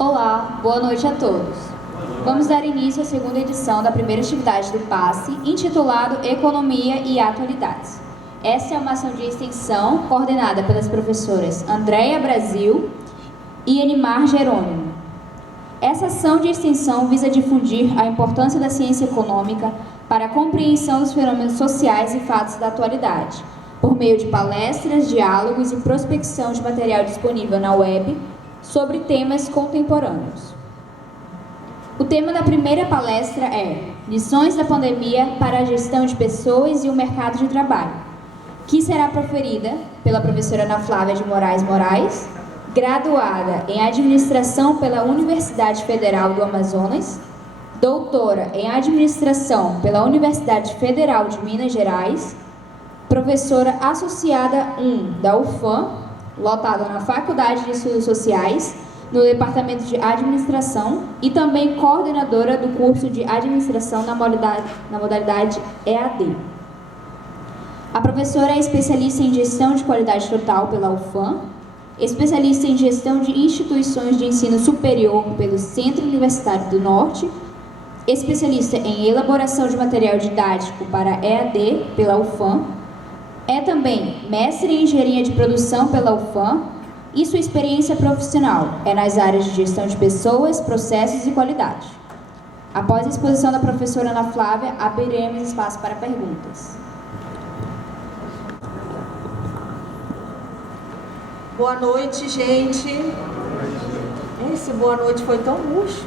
Olá, boa noite a todos. Vamos dar início à segunda edição da primeira atividade do PASSE, intitulado Economia e Atualidades. Esta é uma ação de extensão coordenada pelas professoras Andréia Brasil e Enimar Jerônimo. Essa ação de extensão visa difundir a importância da ciência econômica para a compreensão dos fenômenos sociais e fatos da atualidade, por meio de palestras, diálogos e prospecção de material disponível na web sobre temas contemporâneos. O tema da primeira palestra é Lições da Pandemia para a Gestão de Pessoas e o Mercado de Trabalho, que será proferida pela professora Ana Flávia de Moraes Moraes, graduada em Administração pela Universidade Federal do Amazonas, doutora em Administração pela Universidade Federal de Minas Gerais, professora associada 1 da UFAM, lotada na Faculdade de Estudos Sociais, no Departamento de Administração e também coordenadora do curso de Administração na modalidade EAD. A professora é especialista em Gestão de Qualidade Total pela UFAM, especialista em Gestão de Instituições de Ensino Superior pelo Centro Universitário do Norte, especialista em Elaboração de Material Didático para EAD pela UFAM, é também mestre em Engenharia de Produção pela UFAM e sua experiência profissional é nas áreas de gestão de pessoas, processos e qualidade. Após a exposição da professora Ana Flávia, abriremos espaço para perguntas. Boa noite, gente. Esse boa noite foi tão murcho.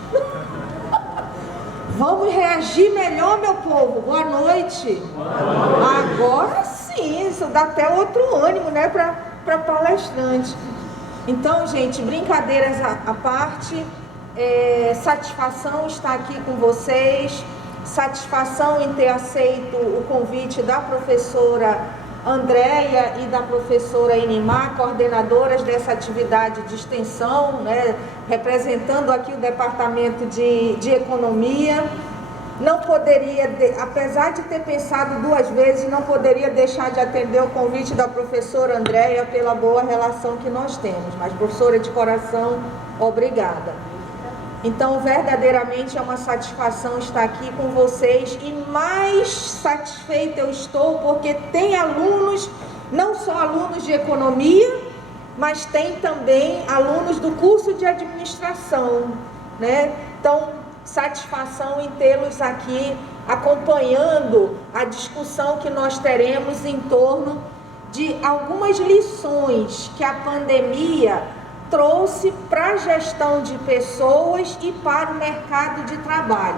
Vamos reagir melhor, meu povo. Boa noite. Agora sim, isso dá até outro ânimo, né, para palestrante. Então, gente, brincadeiras à parte, satisfação estar aqui com vocês, satisfação em ter aceito o convite da professora Andréia e da professora Enimar, coordenadoras dessa atividade de extensão, né, representando aqui o Departamento de Economia. Não poderia, apesar de ter pensado duas vezes, não poderia deixar de atender o convite da professora Andréia pela boa relação que nós temos. Mas, professora de coração, obrigada. Então, verdadeiramente é uma satisfação estar aqui com vocês e mais satisfeita eu estou porque tem alunos, não só alunos de economia, mas tem também alunos do curso de administração, né? Então, satisfação em tê-los aqui acompanhando a discussão que nós teremos em torno de algumas lições que a pandemia trouxe para a gestão de pessoas e para o mercado de trabalho.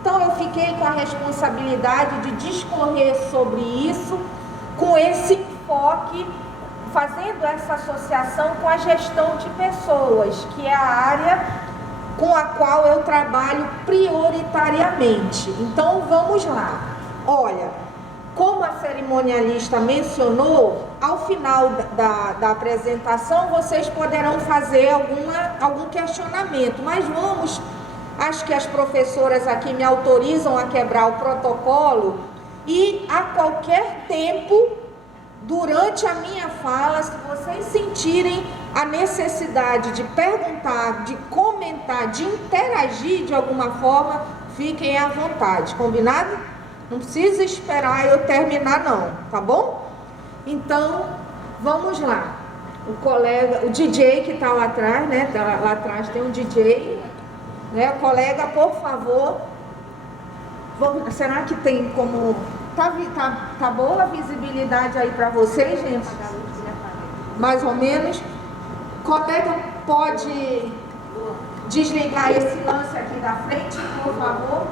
Então eu fiquei com a responsabilidade de discorrer sobre isso, com esse enfoque, fazendo essa associação com a gestão de pessoas, que é a área com a qual eu trabalho prioritariamente. Então vamos lá. Olha, como a cerimonialista mencionou, ao final da apresentação vocês poderão fazer algum questionamento, mas acho que as professoras aqui me autorizam a quebrar o protocolo e a qualquer tempo, durante a minha fala, se vocês sentirem a necessidade de perguntar, de comentar, de interagir de alguma forma, fiquem à vontade, combinado? Não precisa esperar eu terminar não, tá bom? Então, vamos lá. O DJ que está lá atrás, né? Lá atrás tem um DJ, né? Colega, por favor. Será que tem como... Tá boa a visibilidade aí para vocês, gente? Mais ou menos. Colega, pode desligar esse lance aqui da frente, por favor?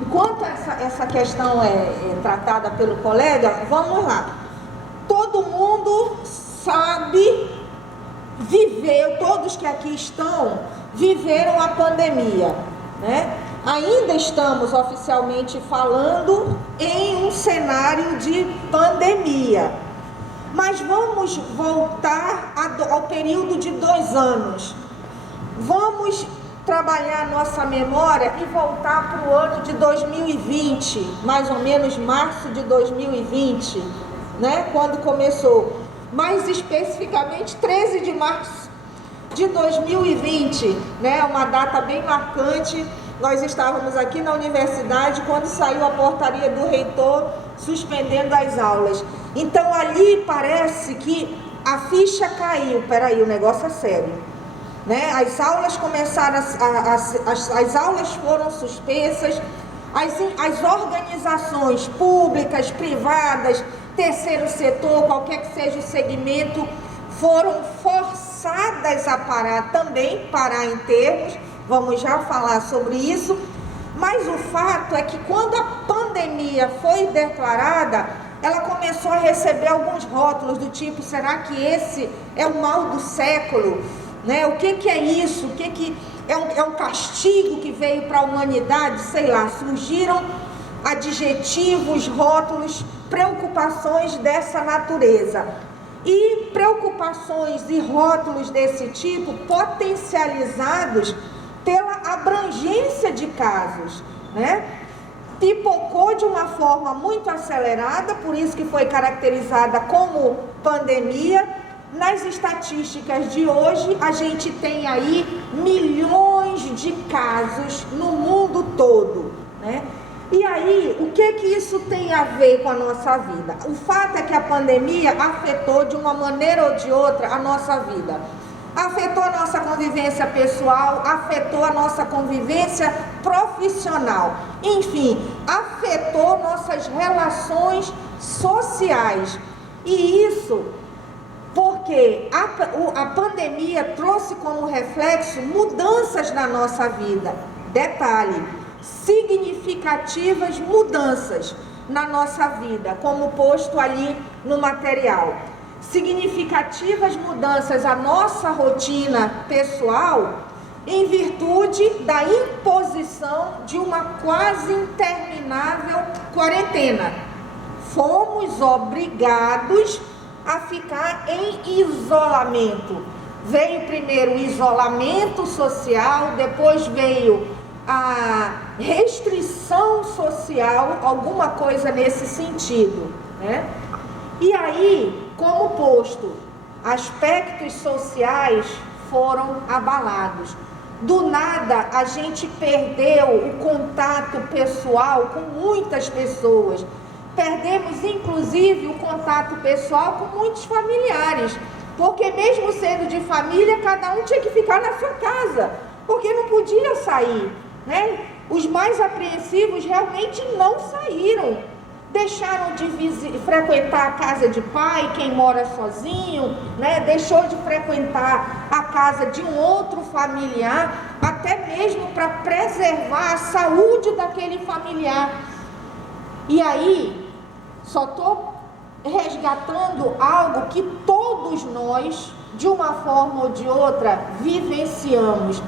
Enquanto essa questão é tratada pelo colega, vamos lá. Todo mundo sabe, todos que aqui estão, viveram a pandemia, né? Ainda estamos oficialmente falando em um cenário de pandemia, mas vamos voltar ao período de 2 anos. Vamos trabalhar nossa memória e voltar para o ano de 2020, mais ou menos março de 2020, né? Quando começou, mais especificamente 13 de março de 2020, né? Uma data bem marcante. Nós estávamos aqui na universidade quando saiu a portaria do reitor suspendendo as aulas. Então ali parece que a ficha caiu. Peraí, o negócio é sério, né? As aulas começaram, as aulas foram suspensas, as organizações públicas, privadas, terceiro setor, qualquer que seja o segmento, foram forçadas a parar também, parar em termos, vamos já falar sobre isso, mas o fato é que quando a pandemia foi declarada, ela começou a receber alguns rótulos do tipo, será que esse é o mal do século? Né? O que é isso? O que é um castigo que veio para a humanidade? Sei lá, surgiram adjetivos, rótulos, preocupações dessa natureza. E preocupações e rótulos desse tipo potencializados pela abrangência de casos, né? Pipocou de uma forma muito acelerada, por isso que foi caracterizada como pandemia. Nas estatísticas de hoje, a gente tem aí milhões de casos no mundo todo, né? E aí, o que isso tem a ver com a nossa vida? O fato é que a pandemia afetou de uma maneira ou de outra a nossa vida. Afetou a nossa convivência pessoal, afetou a nossa convivência profissional. Enfim, afetou nossas relações sociais. E isso porque a pandemia trouxe como reflexo mudanças na nossa vida. Detalhe, significativas mudanças na nossa vida, como posto ali no material. Significativas mudanças à nossa rotina pessoal em virtude da imposição de uma quase interminável quarentena. Fomos obrigados a ficar em isolamento. Veio primeiro o isolamento social, depois veio a restrição social, alguma coisa nesse sentido, né? E aí, como posto, aspectos sociais foram abalados. Do nada, a gente perdeu o contato pessoal com muitas pessoas. Perdemos, inclusive, o contato pessoal com muitos familiares. Porque mesmo sendo de família, cada um tinha que ficar na sua casa, porque não podia sair, né? Os mais apreensivos realmente não saíram. Deixaram de frequentar a casa de pai, quem mora sozinho, né? Deixou de frequentar a casa de um outro familiar, até mesmo para preservar a saúde daquele familiar. E aí, só estou resgatando algo que todos nós, de uma forma ou de outra, vivenciamos.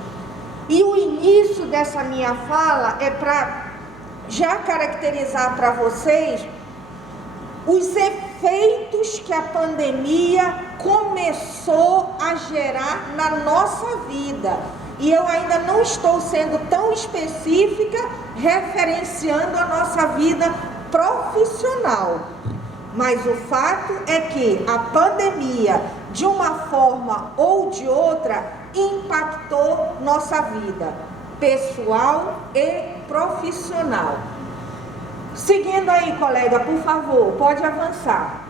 E o início dessa minha fala é para já caracterizar para vocês os efeitos que a pandemia começou a gerar na nossa vida. E eu ainda não estou sendo tão específica referenciando a nossa vida profissional. Mas o fato é que a pandemia, de uma forma ou de outra, impactou nossa vida pessoal e profissional. Seguindo aí, colega, por favor, pode avançar.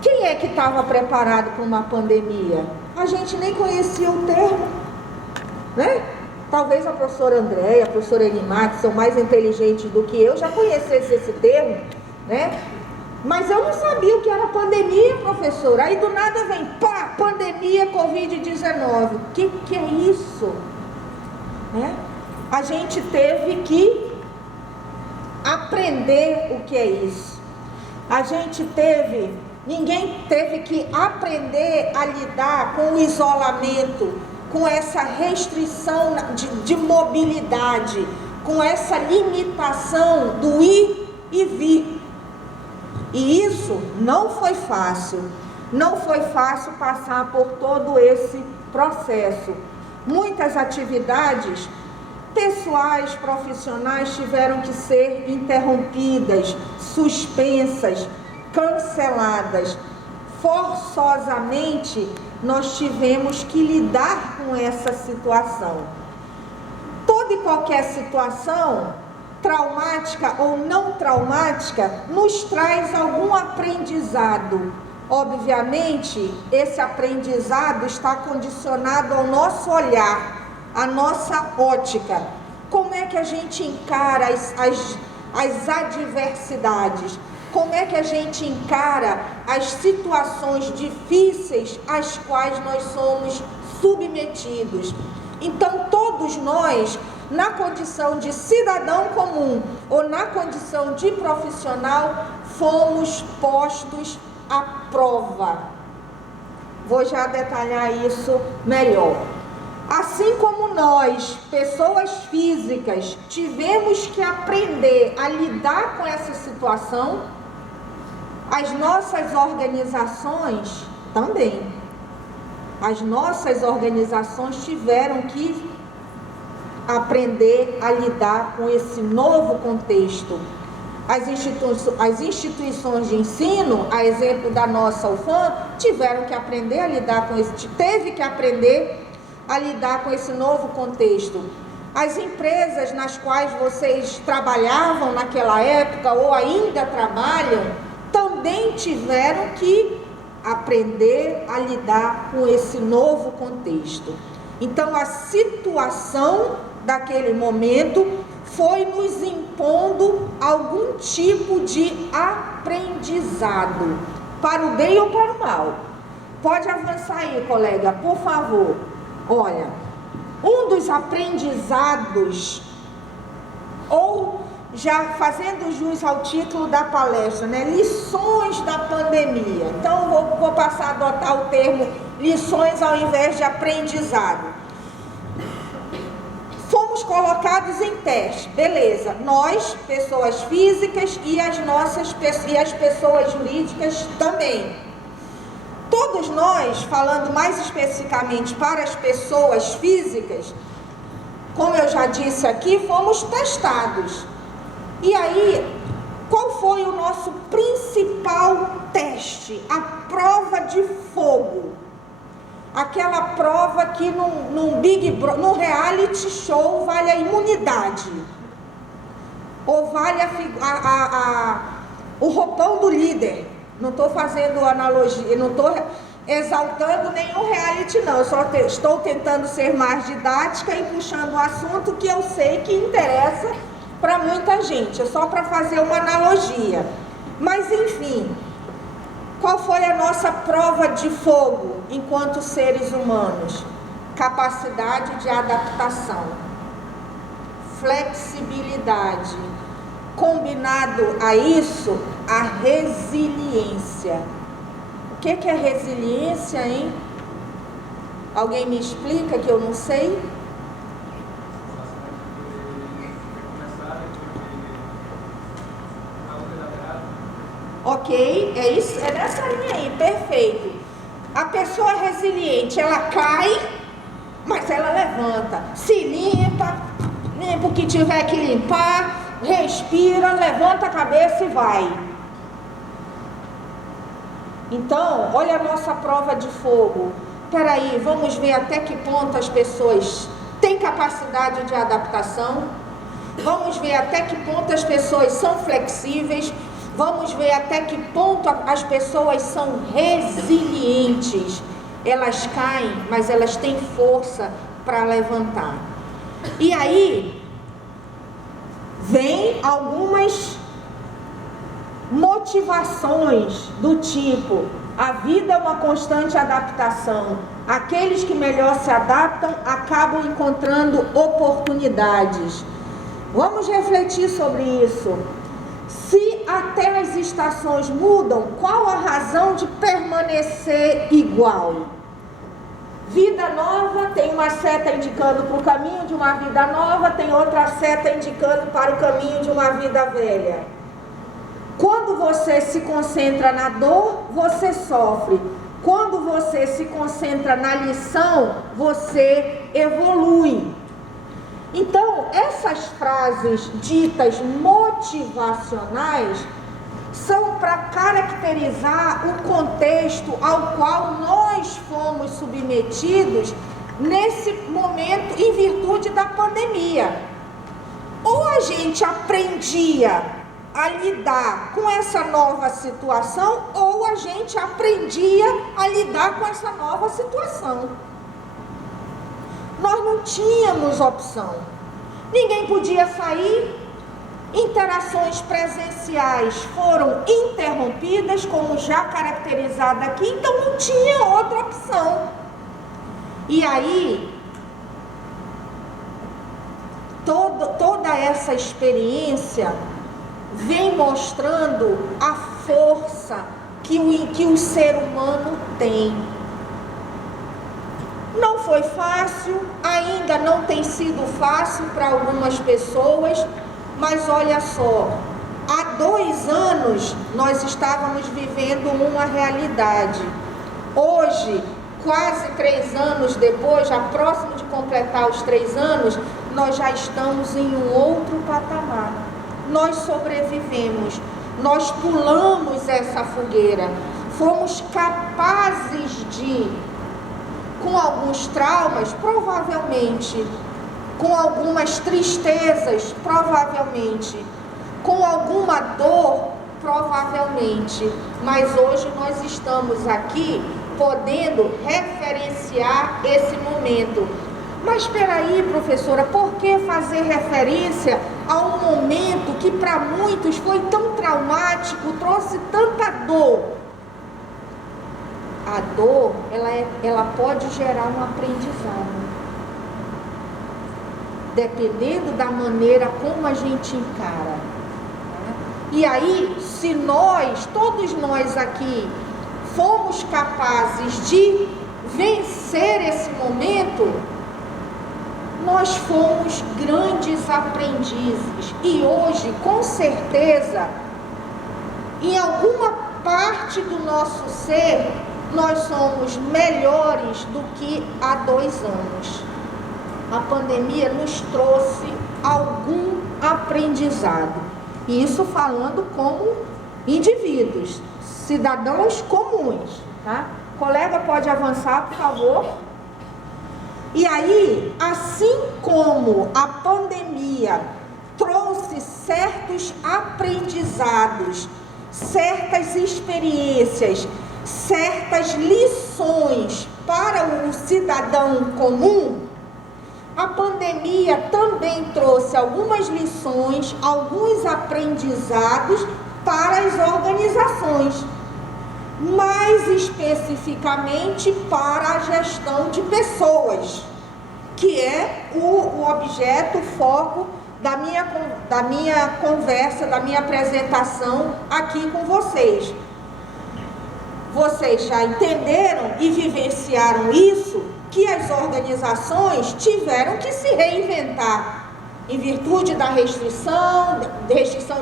Quem é que estava preparado para uma pandemia? A gente nem conhecia o termo, né? Talvez a professora Andréia, a professora Elimar, que são mais inteligentes do que eu, já conhecesse esse termo, né? Mas eu não sabia o que era pandemia, professora. Aí do nada vem, pá, pandemia Covid-19. O que é isso? Né? A gente teve que aprender o que é isso. Ninguém teve que aprender a lidar com o isolamento, com essa restrição de mobilidade, com essa limitação do ir e vir. E isso não foi fácil. Não foi fácil passar por todo esse processo. Muitas atividades pessoais, profissionais tiveram que ser interrompidas, suspensas, canceladas. forçosamente nós tivemos que lidar com essa situação. Toda e qualquer situação, traumática ou não traumática, nos traz algum aprendizado. Obviamente, esse aprendizado está condicionado ao nosso olhar, à nossa ótica. Como é que a gente encara as adversidades? Como é que a gente encara as situações difíceis às quais nós somos submetidos? Então, todos nós, na condição de cidadão comum ou na condição de profissional, fomos postos à prova. Vou já detalhar isso melhor. Assim como nós, pessoas físicas, tivemos que aprender a lidar com essa situação, as nossas organizações também. As nossas organizações tiveram que aprender a lidar com esse novo contexto. As instituições de ensino, a exemplo da nossa UFAM, tiveram que aprender a lidar com teve que aprender a lidar com esse novo contexto. As empresas nas quais vocês trabalhavam naquela época ou ainda trabalham, também tiveram que aprender a lidar com esse novo contexto. Então, a situação daquele momento foi nos impondo algum tipo de aprendizado, para o bem ou para o mal. Pode avançar aí, colega, por favor. Olha, um dos aprendizados, ou já fazendo jus ao título da palestra, né, lições da pandemia. Então, vou passar a adotar o termo lições ao invés de aprendizado. Fomos colocados em teste, beleza, nós, pessoas físicas e as pessoas jurídicas também. Todos nós, falando mais especificamente para as pessoas físicas, como eu já disse aqui, fomos testados. E aí, qual foi o nosso principal teste? A prova de fogo. Aquela prova que num reality show vale a imunidade. Ou vale o roupão do líder. Não estou fazendo analogia, não estou exaltando nenhum reality não. Eu só estou tentando ser mais didática e puxando um assunto que eu sei que interessa para muita gente. É só para fazer uma analogia. Mas enfim, qual foi a nossa prova de fogo enquanto seres humanos? Capacidade de adaptação, flexibilidade, combinado a isso, a resiliência. O que é resiliência, hein? Alguém me explica que eu não sei? Ok, é isso, é nessa linha aí, perfeito. A pessoa resiliente, ela cai, mas ela levanta, se limpa o que tiver que limpar, respira, levanta a cabeça e vai. Então, olha a nossa prova de fogo. Peraí, vamos ver até que ponto as pessoas têm capacidade de adaptação. Vamos ver até que ponto as pessoas são flexíveis. Vamos ver até que ponto as pessoas são resilientes. Elas caem, mas elas têm força para levantar. E aí, vem algumas motivações do tipo: a vida é uma constante adaptação. Aqueles que melhor se adaptam acabam encontrando oportunidades. Vamos refletir sobre isso. Se até as estações mudam, qual a razão de permanecer igual? Vida nova, tem uma seta indicando para o caminho de uma vida nova, tem outra seta indicando para o caminho de uma vida velha. Quando você se concentra na dor, você sofre. Quando você se concentra na lição, você evolui. Então, essas frases ditas motivacionais, são para caracterizar o contexto ao qual nós fomos submetidos nesse momento em virtude da pandemia. Ou a gente aprendia a lidar com essa nova situação, ou a gente aprendia a lidar com essa nova situação. Nós não tínhamos opção. Ninguém podia sair, interações presenciais foram interrompidas, como já caracterizado aqui, então não tinha outra opção. E aí, toda essa experiência vem mostrando a força que o ser humano tem. Não foi fácil, ainda não tem sido fácil para algumas pessoas, mas olha só, há 2 anos nós estávamos vivendo uma realidade. Hoje, quase 3 anos depois, já próximo de completar os 3 anos, nós já estamos em um outro patamar. Nós sobrevivemos, nós pulamos essa fogueira, fomos capazes de, com alguns traumas, provavelmente, com algumas tristezas, provavelmente, com alguma dor, provavelmente, mas hoje nós estamos aqui podendo referenciar esse momento. Mas espera aí, professora, por que fazer referência a um momento que para muitos foi tão traumático, trouxe tanta dor? A dor, ela pode gerar um aprendizado, dependendo da maneira como a gente encara. E aí, se nós, todos nós aqui, fomos capazes de vencer esse momento, nós fomos grandes aprendizes. E hoje, com certeza, em alguma parte do nosso ser, nós somos melhores do que há 2 anos. A pandemia nos trouxe algum aprendizado. E isso falando como indivíduos, cidadãos comuns, tá? Colega, pode avançar, por favor. E aí, assim como a pandemia trouxe certos aprendizados, certas experiências, certas lições para o cidadão comum, a pandemia também trouxe algumas lições, alguns aprendizados para as organizações, mais especificamente para a gestão de pessoas, que é o objeto, o foco da minha conversa, da minha apresentação aqui com vocês. Vocês já entenderam e vivenciaram isso, que as organizações tiveram que se reinventar em virtude da restrição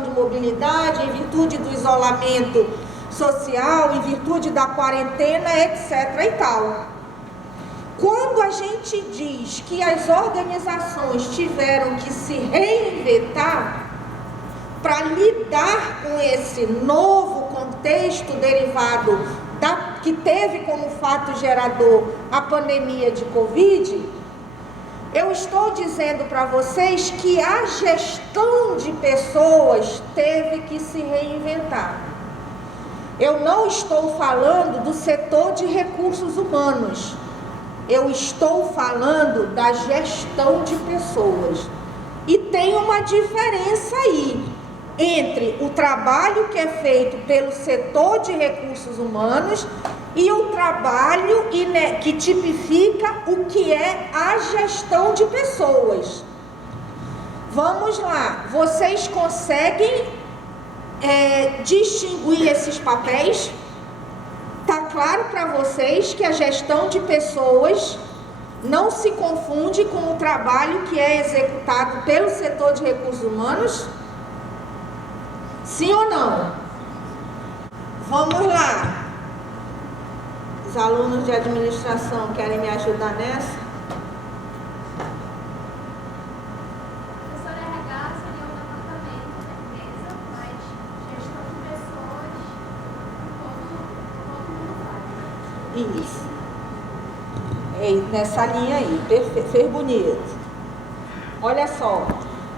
de mobilidade, em virtude do isolamento social, em virtude da quarentena, etc. e tal. Quando a gente diz que as organizações tiveram que se reinventar para lidar com esse novo contexto derivado que teve como fato gerador a pandemia de Covid, eu estou dizendo para vocês que a gestão de pessoas teve que se reinventar. Eu não estou falando do setor de recursos humanos, eu estou falando da gestão de pessoas. E tem uma diferença aí entre o trabalho que é feito pelo setor de recursos humanos e o trabalho que tipifica o que é a gestão de pessoas. Vamos lá, vocês conseguem distinguir esses papéis? Está claro para vocês que a gestão de pessoas não se confunde com o trabalho que é executado pelo setor de recursos humanos? Sim ou não? Vamos lá. Os alunos de administração querem me ajudar nessa? Professor, RH seria um departamento da empresa, mas gestão de pessoas Isso. É nessa linha aí, perfeito, fez bonito. Olha só,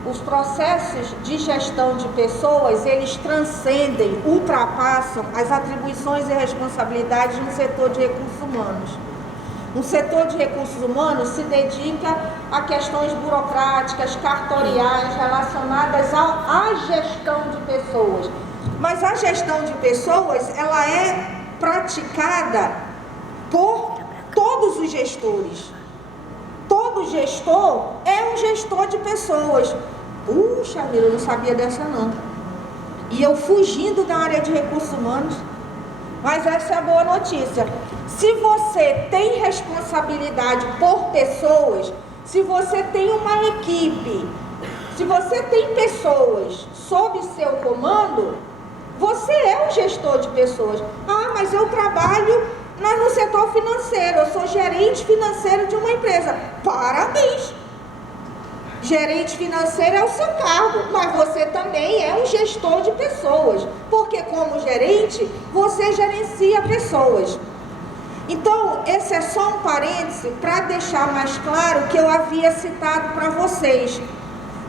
os processos de gestão de pessoas, eles transcendem, ultrapassam as atribuições e responsabilidades no setor de recursos humanos. O setor de recursos humanos se dedica a questões burocráticas, cartoriais, relacionadas à gestão de pessoas. Mas a gestão de pessoas, ela é praticada por todos os gestores. Todo gestor é um gestor de pessoas. Puxa, eu não sabia dessa não. E eu fugindo da área de recursos humanos. Mas essa é a boa notícia. Se você tem responsabilidade por pessoas, se você tem uma equipe, se você tem pessoas sob seu comando, você é um gestor de pessoas. Ah, mas eu trabalho no setor financeiro, eu sou gerente financeiro de uma empresa. Parabéns! Gerente financeiro é o seu cargo, mas você também é um gestor de pessoas, porque como gerente, você gerencia pessoas. Então, esse é só um parêntese para deixar mais claro o que eu havia citado para vocês.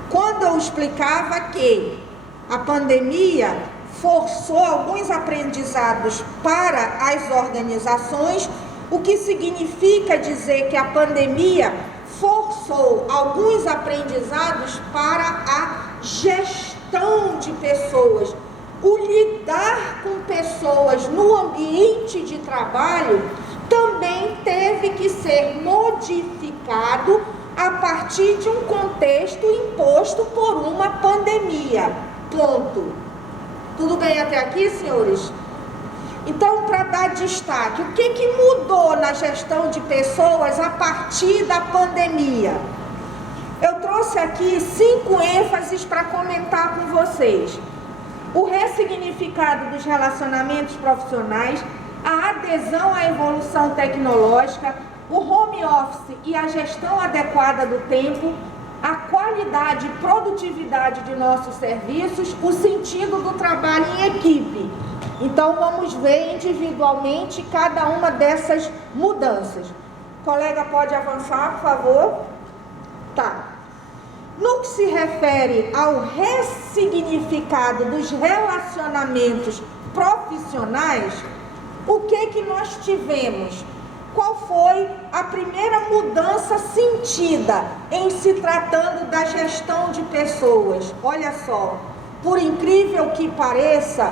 Quando eu explicava que a pandemia forçou alguns aprendizados para as organizações, o que significa dizer que a pandemia forçou alguns aprendizados para a gestão de pessoas. O lidar com pessoas no ambiente de trabalho também teve que ser modificado a partir de um contexto imposto por uma pandemia. Ponto. Tudo bem até aqui, senhores? Então, para dar destaque, o que mudou na gestão de pessoas a partir da pandemia? Eu trouxe aqui 5 ênfases para comentar com vocês. O ressignificado dos relacionamentos profissionais, a adesão à evolução tecnológica, o home office e a gestão adequada do tempo, a qualidade e produtividade de nossos serviços, o sentido do trabalho em equipe. Então, vamos ver individualmente cada uma dessas mudanças. O colega pode avançar, por favor? Tá. No que se refere ao ressignificado dos relacionamentos profissionais, o que nós tivemos? Qual foi a primeira mudança sentida em se tratando da gestão de pessoas? Olha só, por incrível que pareça,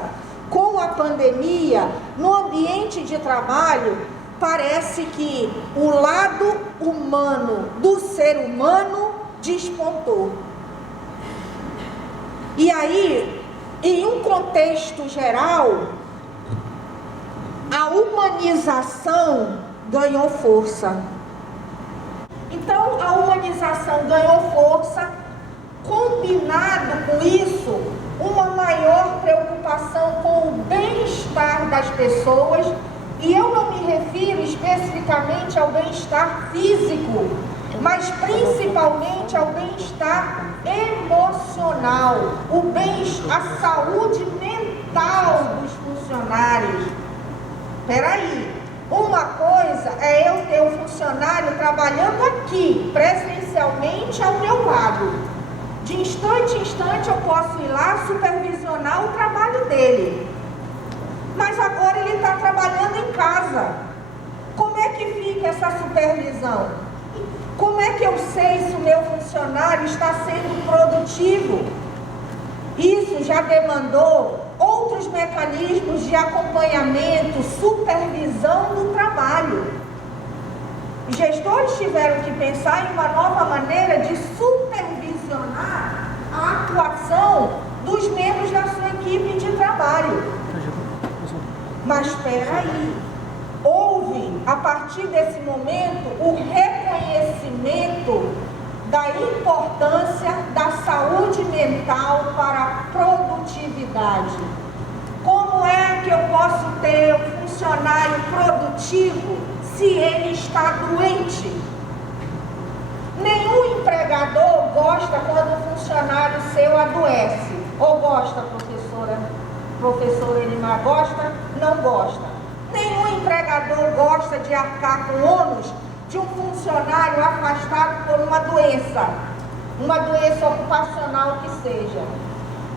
com a pandemia, no ambiente de trabalho, parece que o lado humano do ser humano despontou. E aí, em um contexto geral, a humanização ganhou força. Então, a humanização ganhou força, combinado com isso, uma maior preocupação com o bem-estar das pessoas, e eu não me refiro especificamente ao bem-estar físico, mas principalmente ao bem-estar emocional, a saúde mental dos funcionários. Peraí, uma coisa é eu ter um funcionário trabalhando aqui, presencialmente ao meu lado. De instante em instante eu posso ir lá supervisionar o trabalho dele. Mas agora ele está trabalhando em casa. Como é que fica essa supervisão? Como é que eu sei se o meu funcionário está sendo produtivo? Isso já demandou outros mecanismos de acompanhamento, supervisão do trabalho. Os gestores tiveram que pensar em uma nova maneira de supervisionar a atuação dos membros da sua equipe de trabalho. Mas espera aí, houve, a partir desse momento, o reconhecimento da importância da saúde mental para a produtividade. Como é que eu posso ter um funcionário produtivo se ele está doente? Nenhum empregador gosta quando o funcionário seu adoece. Ou gosta, professora Elimar? Gosta? Não gosta. Nenhum empregador gosta de arcar com o ônus de um funcionário afastado por uma doença ocupacional que seja.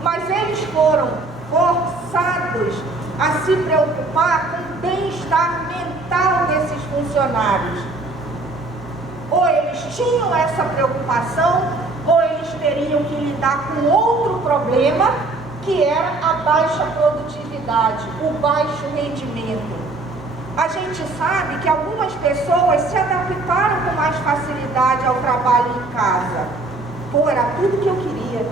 Mas eles foram forçados a se preocupar com o bem-estar mental desses funcionários. Ou eles tinham essa preocupação, ou eles teriam que lidar com outro problema, que era a baixa produtividade, o baixo rendimento. A gente sabe que algumas pessoas se adaptaram com mais facilidade ao trabalho em casa. Pô, era tudo que eu queria.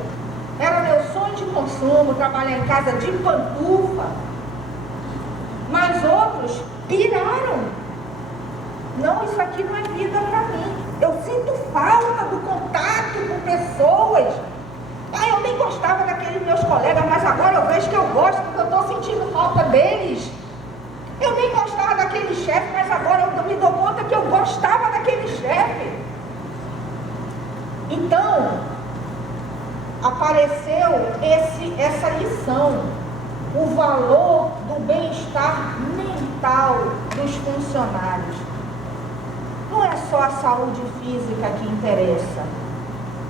Era meu sonho de consumo, trabalhar em casa de pantufa. Mas outros piraram. Não, isso aqui não é vida para mim. Eu sinto falta do contato com pessoas. Eu nem gostava daqueles meus colegas, mas agora eu vejo que eu gosto, porque eu estou sentindo falta deles. Eu nem gostava daquele chefe, mas agora eu me dou conta que eu gostava daquele chefe. Então, apareceu essa lição, o valor do bem-estar mental dos funcionários. Não é só a saúde física que interessa.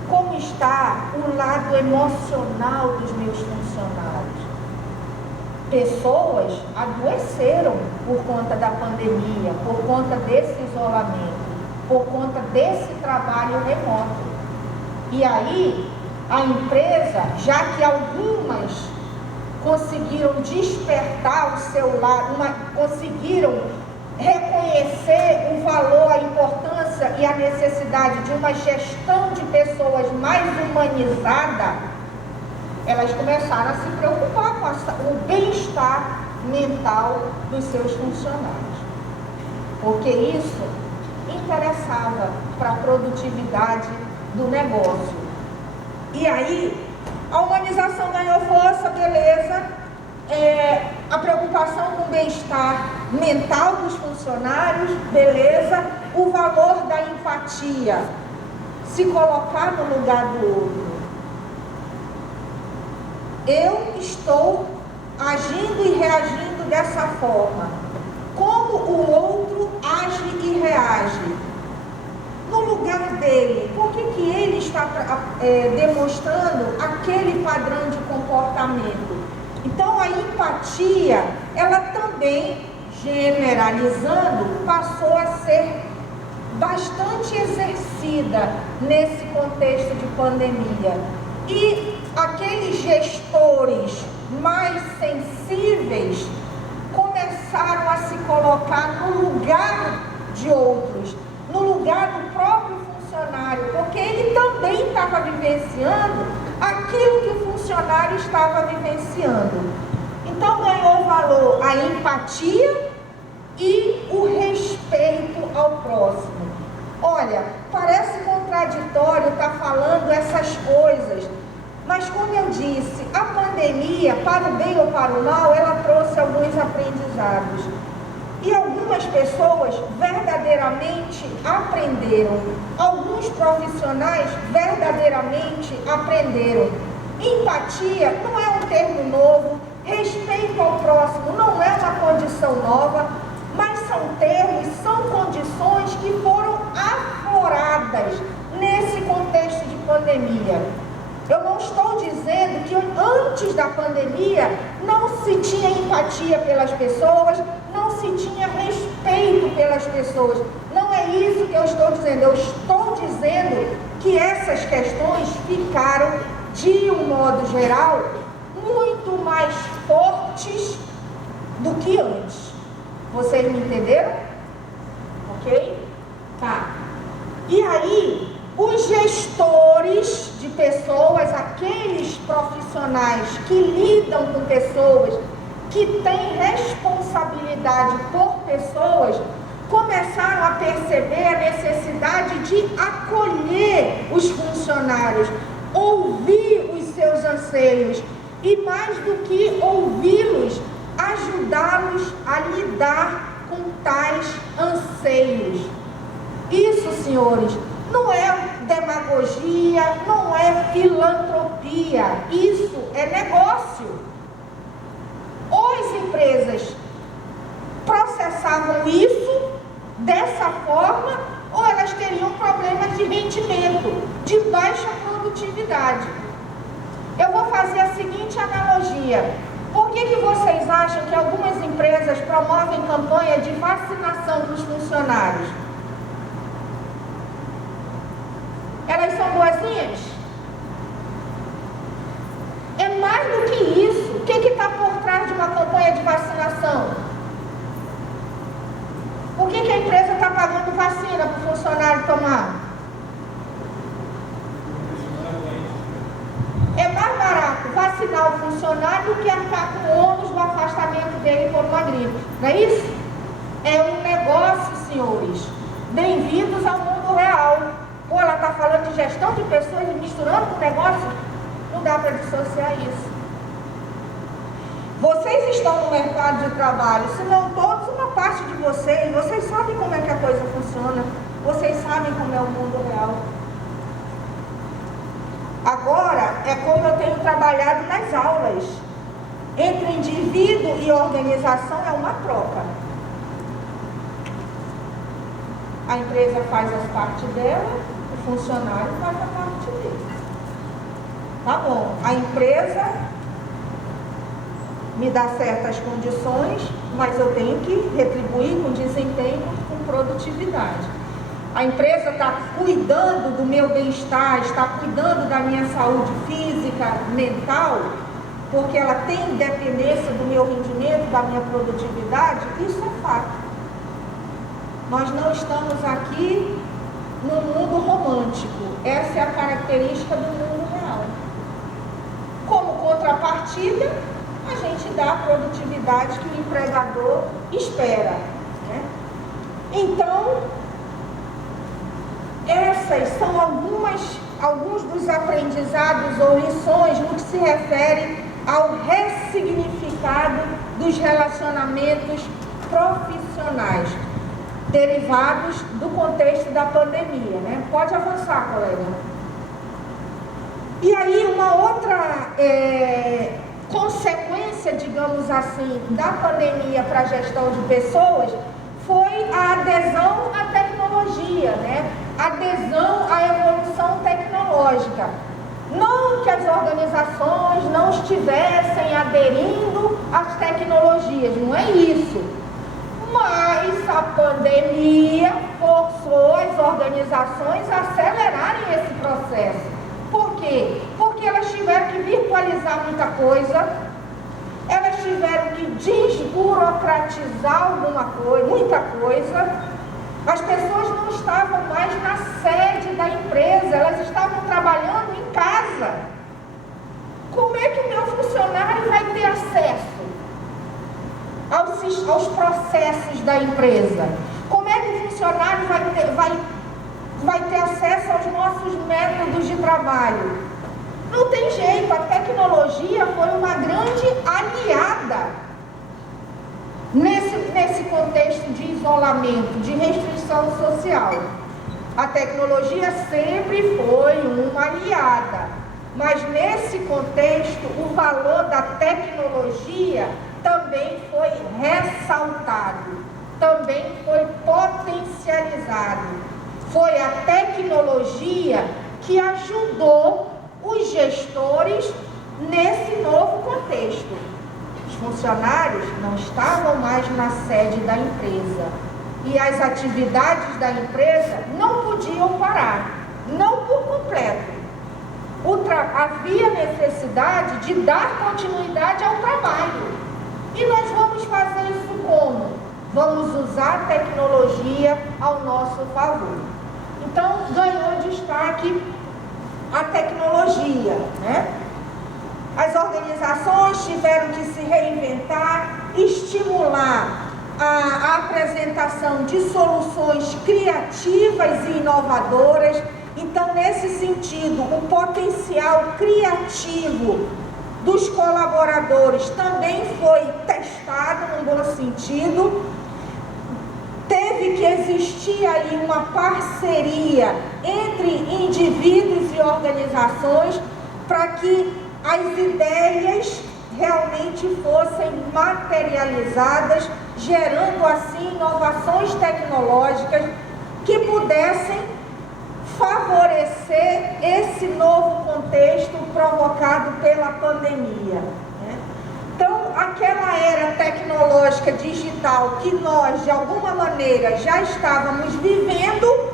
Como está o lado emocional dos meus funcionários? Pessoas adoeceram por conta da pandemia, por conta desse isolamento, por conta desse trabalho remoto. E aí, a empresa, já que algumas conseguiram despertar o seu lado, conseguiram reconhecer o valor, a importância e a necessidade de uma gestão de pessoas mais humanizada, elas começaram a se preocupar com o bem-estar mental dos seus funcionários. Porque isso interessava para a produtividade do negócio. E aí, a humanização ganhou força, beleza. A preocupação com o bem-estar mental dos funcionários, beleza. O valor da empatia, se colocar no lugar do outro. Eu estou agindo e reagindo dessa forma. Como o outro age e reage? No lugar dele, por que ele está demonstrando aquele padrão de comportamento? Então, a empatia, ela também, generalizando, passou a ser bastante exercida nesse contexto de pandemia. E aqueles gestores mais sensíveis começaram a se colocar no lugar de outros, no lugar do próprio funcionário, porque ele também estava vivenciando aquilo que o funcionário estava vivenciando. Então ganhou valor a empatia e o respeito ao próximo. Olha, parece contraditório estar falando essas coisas, mas como eu disse, a pandemia, para o bem ou para o mal, ela trouxe alguns aprendizados. E algumas pessoas verdadeiramente aprenderam. Alguns profissionais verdadeiramente aprenderam. Empatia não é um termo novo. Respeito ao próximo não é uma condição nova. Mas são termos, são condições que foram afloradas nesse contexto de pandemia. Eu não estou dizendo que antes da pandemia não se tinha empatia pelas pessoas, não se tinha respeito pelas pessoas. Não é isso que eu estou dizendo. Eu estou dizendo que essas questões ficaram, de um modo geral, muito mais fortes do que antes. Vocês me entenderam? Ok? Tá. E aí, os gestores de pessoas, aqueles profissionais que lidam com pessoas, que têm responsabilidade por pessoas, começaram a perceber a necessidade de acolher os funcionários, ouvir os seus anseios e, mais do que ouvi-los, ajudá-los a lidar com tais anseios. Isso, senhores, não é demagogia, não é filantropia, isso é negócio. Ou as empresas processaram processavam isso dessa forma, ou elas teriam problemas de rendimento, de baixa produtividade. Eu vou fazer a seguinte analogia. Por que vocês acham que algumas empresas promovem campanha de vacinação para os funcionários? Elas são boazinhas? É mais do que isso. O que está por trás de uma campanha de vacinação? Por que a empresa está pagando vacina para o funcionário tomar? É mais barato vacinar o funcionário do que arcar com o ônus do afastamento dele por uma gripe. Não é isso? É um negócio, senhores. Bem-vindos ao mundo real. Pô, ela está falando de gestão de pessoas e misturando com o negócio? Não dá para dissociar isso. Vocês estão no mercado de trabalho, se não todos, uma parte de vocês sabem como é que a coisa funciona, vocês sabem como é o mundo real. Agora, é como eu tenho trabalhado nas aulas. Entre indivíduo e organização é uma troca. A empresa faz a parte dela, o funcionário faz a parte dele. Tá bom, a empresa me dá certas condições, mas eu tenho que retribuir com desempenho, com produtividade. A empresa está cuidando do meu bem-estar, está cuidando da minha saúde física, mental, porque ela tem dependência do meu rendimento, da minha produtividade, isso é fato. Nós não estamos aqui no mundo romântico, essa é a característica do mundo real. Como contrapartida, a gente dá a produtividade que o empregador espera, né? Então, essas são alguns dos aprendizados ou lições no que se refere ao ressignificado dos relacionamentos profissionais, derivados do contexto da pandemia, né? Pode avançar, colega. E aí, uma outra consequência, digamos assim, da pandemia para a gestão de pessoas foi a adesão à tecnologia, né? Adesão à evolução tecnológica. Não que as organizações não estivessem aderindo às tecnologias, não é isso. Mas a pandemia forçou as organizações a acelerarem esse processo. Por quê? Porque elas tiveram que virtualizar muita coisa, elas tiveram que desburocratizar muita coisa. As pessoas não estavam mais na sede da empresa, elas estavam trabalhando em casa. Como é que o meu funcionário vai ter acesso aos processos da empresa? Como é que o funcionário vai ter acesso aos nossos métodos de trabalho? Não tem jeito, a tecnologia foi uma grande aliada nesse contexto de isolamento, de restrição social. A tecnologia sempre foi uma aliada, mas nesse contexto o valor da tecnologia também foi ressaltado, também foi potencializado. Foi a tecnologia que ajudou os gestores nesse novo contexto. Os funcionários não estavam mais na sede da empresa e as atividades da empresa não podiam parar, não por completo. Havia necessidade de dar continuidade ao trabalho. E nós vamos fazer isso como? Vamos usar a tecnologia ao nosso favor. Então, ganhou destaque a tecnologia, né? As organizações tiveram que se reinventar, estimular a apresentação de soluções criativas e inovadoras. Então, nesse sentido, o potencial criativo dos colaboradores também foi testado num bom sentido. Teve que existir aí uma parceria entre indivíduos e organizações para que as ideias realmente fossem materializadas, gerando assim inovações tecnológicas que pudessem favorecer esse novo contexto provocado pela pandemia. Então, aquela era tecnológica digital que nós, de alguma maneira, já estávamos vivendo,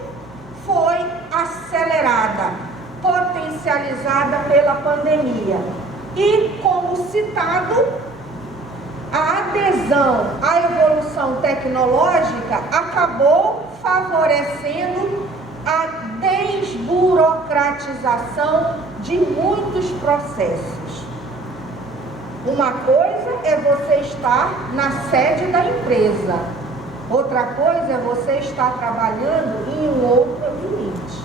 foi acelerada, potencializada pela pandemia. E, como citado, a adesão à evolução tecnológica acabou favorecendo a desburocratização de muitos processos. Uma coisa é você estar na sede da empresa, outra coisa é você estar trabalhando em um outro ambiente.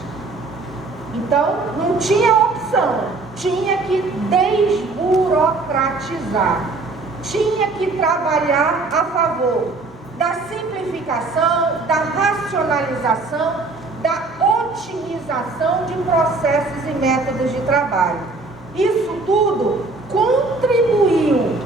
Então, não tinha opção, tinha que desburocratizar, tinha que trabalhar a favor da simplificação, da racionalização, da otimização de processos e métodos de trabalho. Isso tudo contribuiu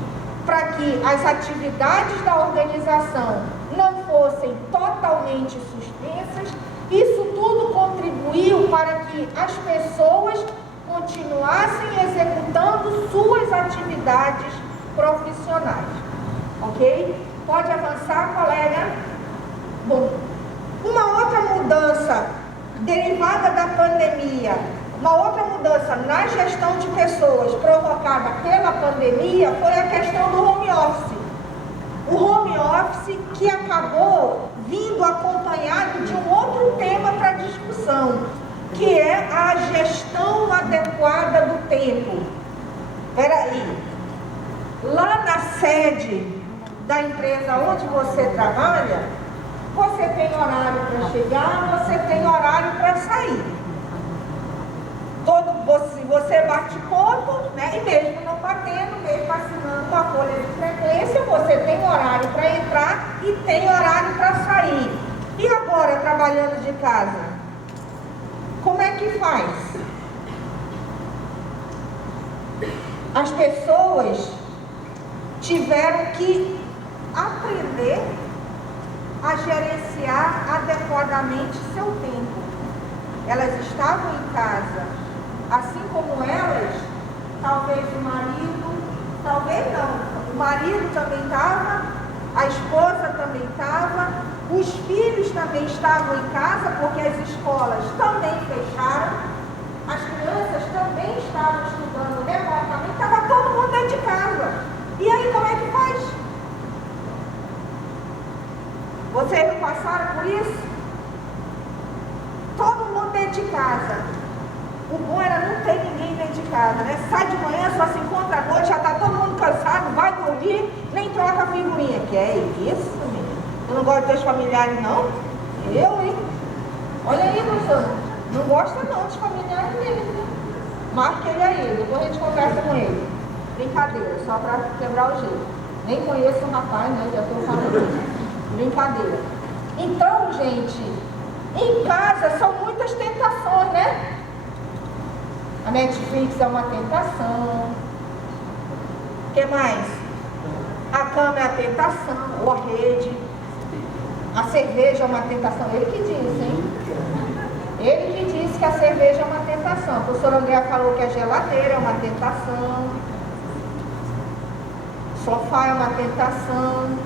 para que as atividades da organização não fossem totalmente suspensas. Isso tudo contribuiu para que as pessoas continuassem executando suas atividades profissionais. Ok? Pode avançar, colega? Bom, uma outra mudança derivada da pandemia, uma outra mudança na gestão de pessoas provocada pela pandemia foi a questão do home office. O home office que acabou vindo acompanhado de um outro tema para discussão, que é a gestão adequada do tempo. Peraí, lá na sede da empresa onde você trabalha, você tem horário para chegar, você tem horário para sair. Você bate ponto, né? E mesmo não batendo, mesmo assinando uma folha de frequência, você tem horário para entrar e tem horário para sair. E agora, trabalhando de casa, como é que faz? As pessoas tiveram que aprender a gerenciar adequadamente seu tempo. Elas estavam em casa, assim como elas, talvez o marido, talvez não, o marido também estava, a esposa também estava, os filhos também estavam em casa, porque as escolas também fecharam, as crianças também estavam estudando remotamente, estava todo mundo dentro de casa. E aí, como é que faz? Vocês não passaram por isso? Todo mundo dentro de casa. O bom era não ter ninguém dentro de casa, né? Sai de manhã, só se encontra à noite, já está todo mundo cansado, vai dormir, nem troca a figurinha. Que é isso, menino? Tu não gosta de teus familiares, não? Eu, hein? Olha aí, professor. Não gosta não dos familiares dele, né? Marque ele aí, depois a gente conversa com ele. Brincadeira, só para quebrar o gelo. Nem conheço o rapaz, né? Já estou falando. Brincadeira. Então, gente, em casa são muitas tentações, né? A Netflix é uma tentação. O que mais? A cama é a tentação, ou a rede. A cerveja é uma tentação. Ele que disse, hein? Ele que disse que a cerveja é uma tentação. O professor André falou que a geladeira é uma tentação. O sofá é uma tentação.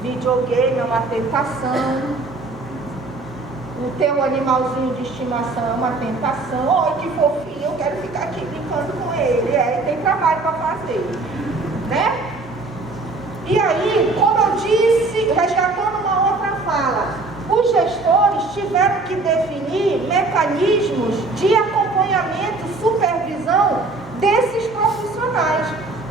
Videogame é uma tentação. O teu animalzinho de estimação é uma tentação. Olha que fofinho, eu quero ficar aqui brincando com ele. É, tem trabalho para fazer, né? E aí, como eu disse, resgatando uma outra fala, os gestores tiveram que definir mecanismos de acompanhamento, supervisão desses profissionais.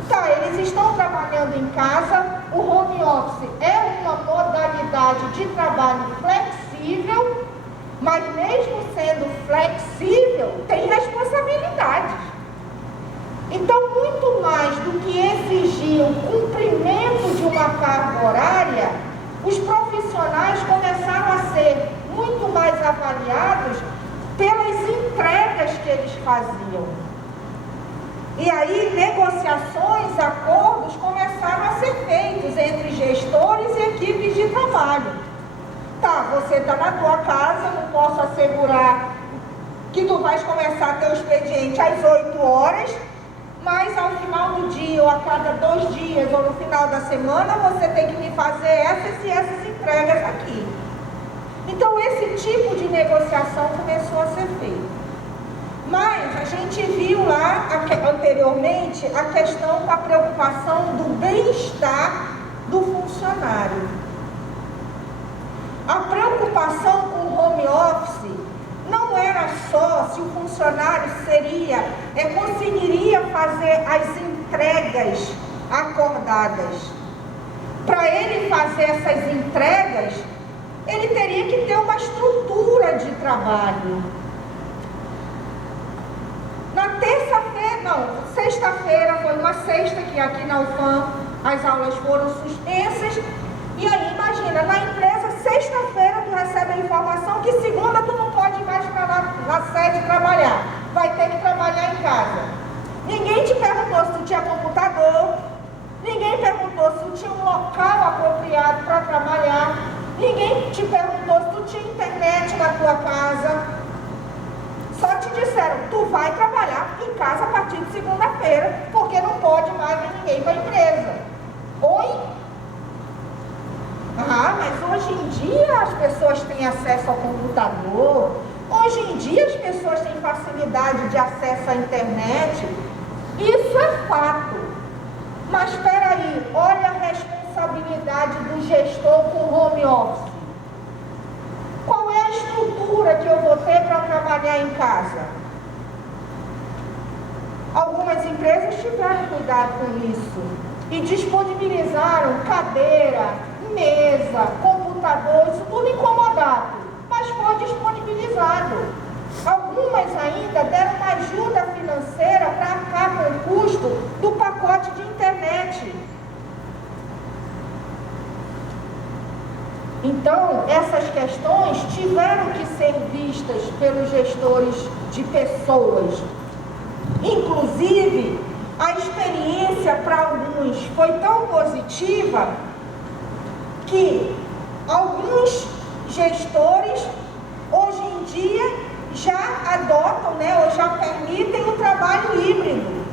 Tá, eles estão trabalhando em casa, o home office é uma modalidade de trabalho flexível, mas mesmo sendo flexível, tem responsabilidades. Então, muito mais do que exigir o cumprimento de uma carga horária, os profissionais começaram a ser muito mais avaliados pelas entregas que eles faziam. E aí negociações, acordos começaram a ser feitos entre gestores e equipes de trabalho. Tá, você está na tua casa, não posso assegurar que tu vais começar teu expediente às 8 horas, mas ao final do dia, ou a cada 2 dias, ou no final da semana, você tem que me fazer essas e essas entregas aqui. Então esse tipo de negociação começou a ser feito. Mas a gente viu lá anteriormente a questão da preocupação do bem-estar do funcionário. A preocupação com o home office não era só se o funcionário conseguiria fazer as entregas acordadas. Para ele fazer essas entregas, ele teria que ter uma estrutura de trabalho. Na sexta-feira, foi uma sexta que aqui na UFAM as aulas foram suspensas. E aí, imagina, na empresa, sexta-feira tu recebe a informação que segunda tu não pode mais ir na sede trabalhar. Vai ter que trabalhar em casa. Ninguém te perguntou se tu tinha computador. Ninguém perguntou se tu tinha um local apropriado para trabalhar. Ninguém te perguntou se tu tinha internet na tua casa. Só te disseram, tu vai trabalhar em casa a partir de segunda-feira, porque não pode mais ninguém para a empresa. Oi? Ah, mas hoje em dia as pessoas têm acesso ao computador, hoje em dia as pessoas têm facilidade de acesso à internet. Isso é fato. Mas espera aí, olha a responsabilidade do gestor com o home office. Qual é a estrutura que eu vou ter para trabalhar em casa? Algumas empresas tiveram cuidado com isso e disponibilizaram cadeira, mesa, computador, isso tudo incomodado, mas foi disponibilizado. Algumas ainda deram uma ajuda financeira para arcar com o custo do pacote de internet. Então, essas questões tiveram que ser vistas pelos gestores de pessoas. Inclusive, a experiência para alguns foi tão positiva que alguns gestores, hoje em dia, já adotam, ou já permitem o trabalho híbrido.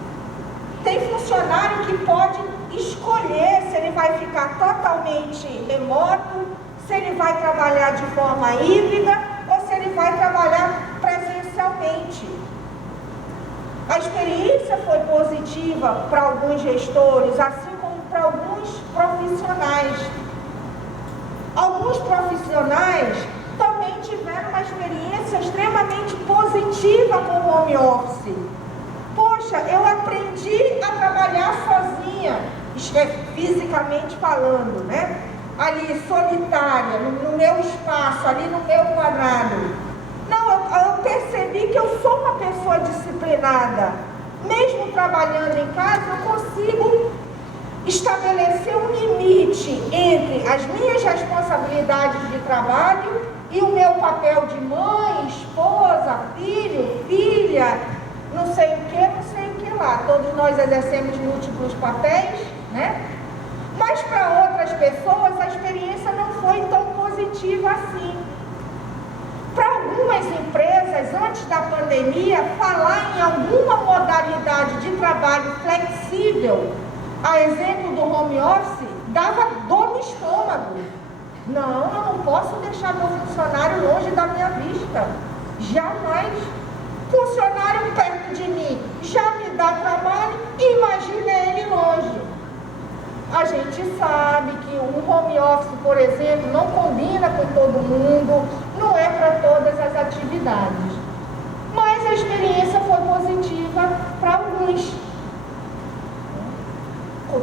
Tem funcionário que pode escolher se ele vai ficar totalmente remoto, se ele vai trabalhar de forma híbrida ou se ele vai trabalhar presencialmente. A experiência foi positiva para alguns gestores, assim como para alguns profissionais. Alguns profissionais também tiveram uma experiência extremamente positiva com o home office. Poxa, eu aprendi a trabalhar sozinha, fisicamente falando, ali solitária, no meu espaço, ali no meu quadrado. Não, eu percebi que eu sou uma pessoa disciplinada. Mesmo trabalhando em casa, eu consigo estabelecer um limite entre as minhas responsabilidades de trabalho e o meu papel de mãe, esposa, filho, filha, não sei o que lá. Todos nós exercemos múltiplos papéis, Mas para outras pessoas a experiência não foi tão positiva assim. Para algumas empresas, antes da pandemia, falar em alguma modalidade de trabalho flexível, a exemplo do home office, dava dor no estômago. Não, eu não posso deixar meu funcionário longe da minha vista. Jamais. Funcionário perto de mim já me dá trabalho, imagina ele longe. A gente sabe que o home office, por exemplo, não combina com todo mundo, não é para todas as atividades. Mas a experiência foi positiva para alguns.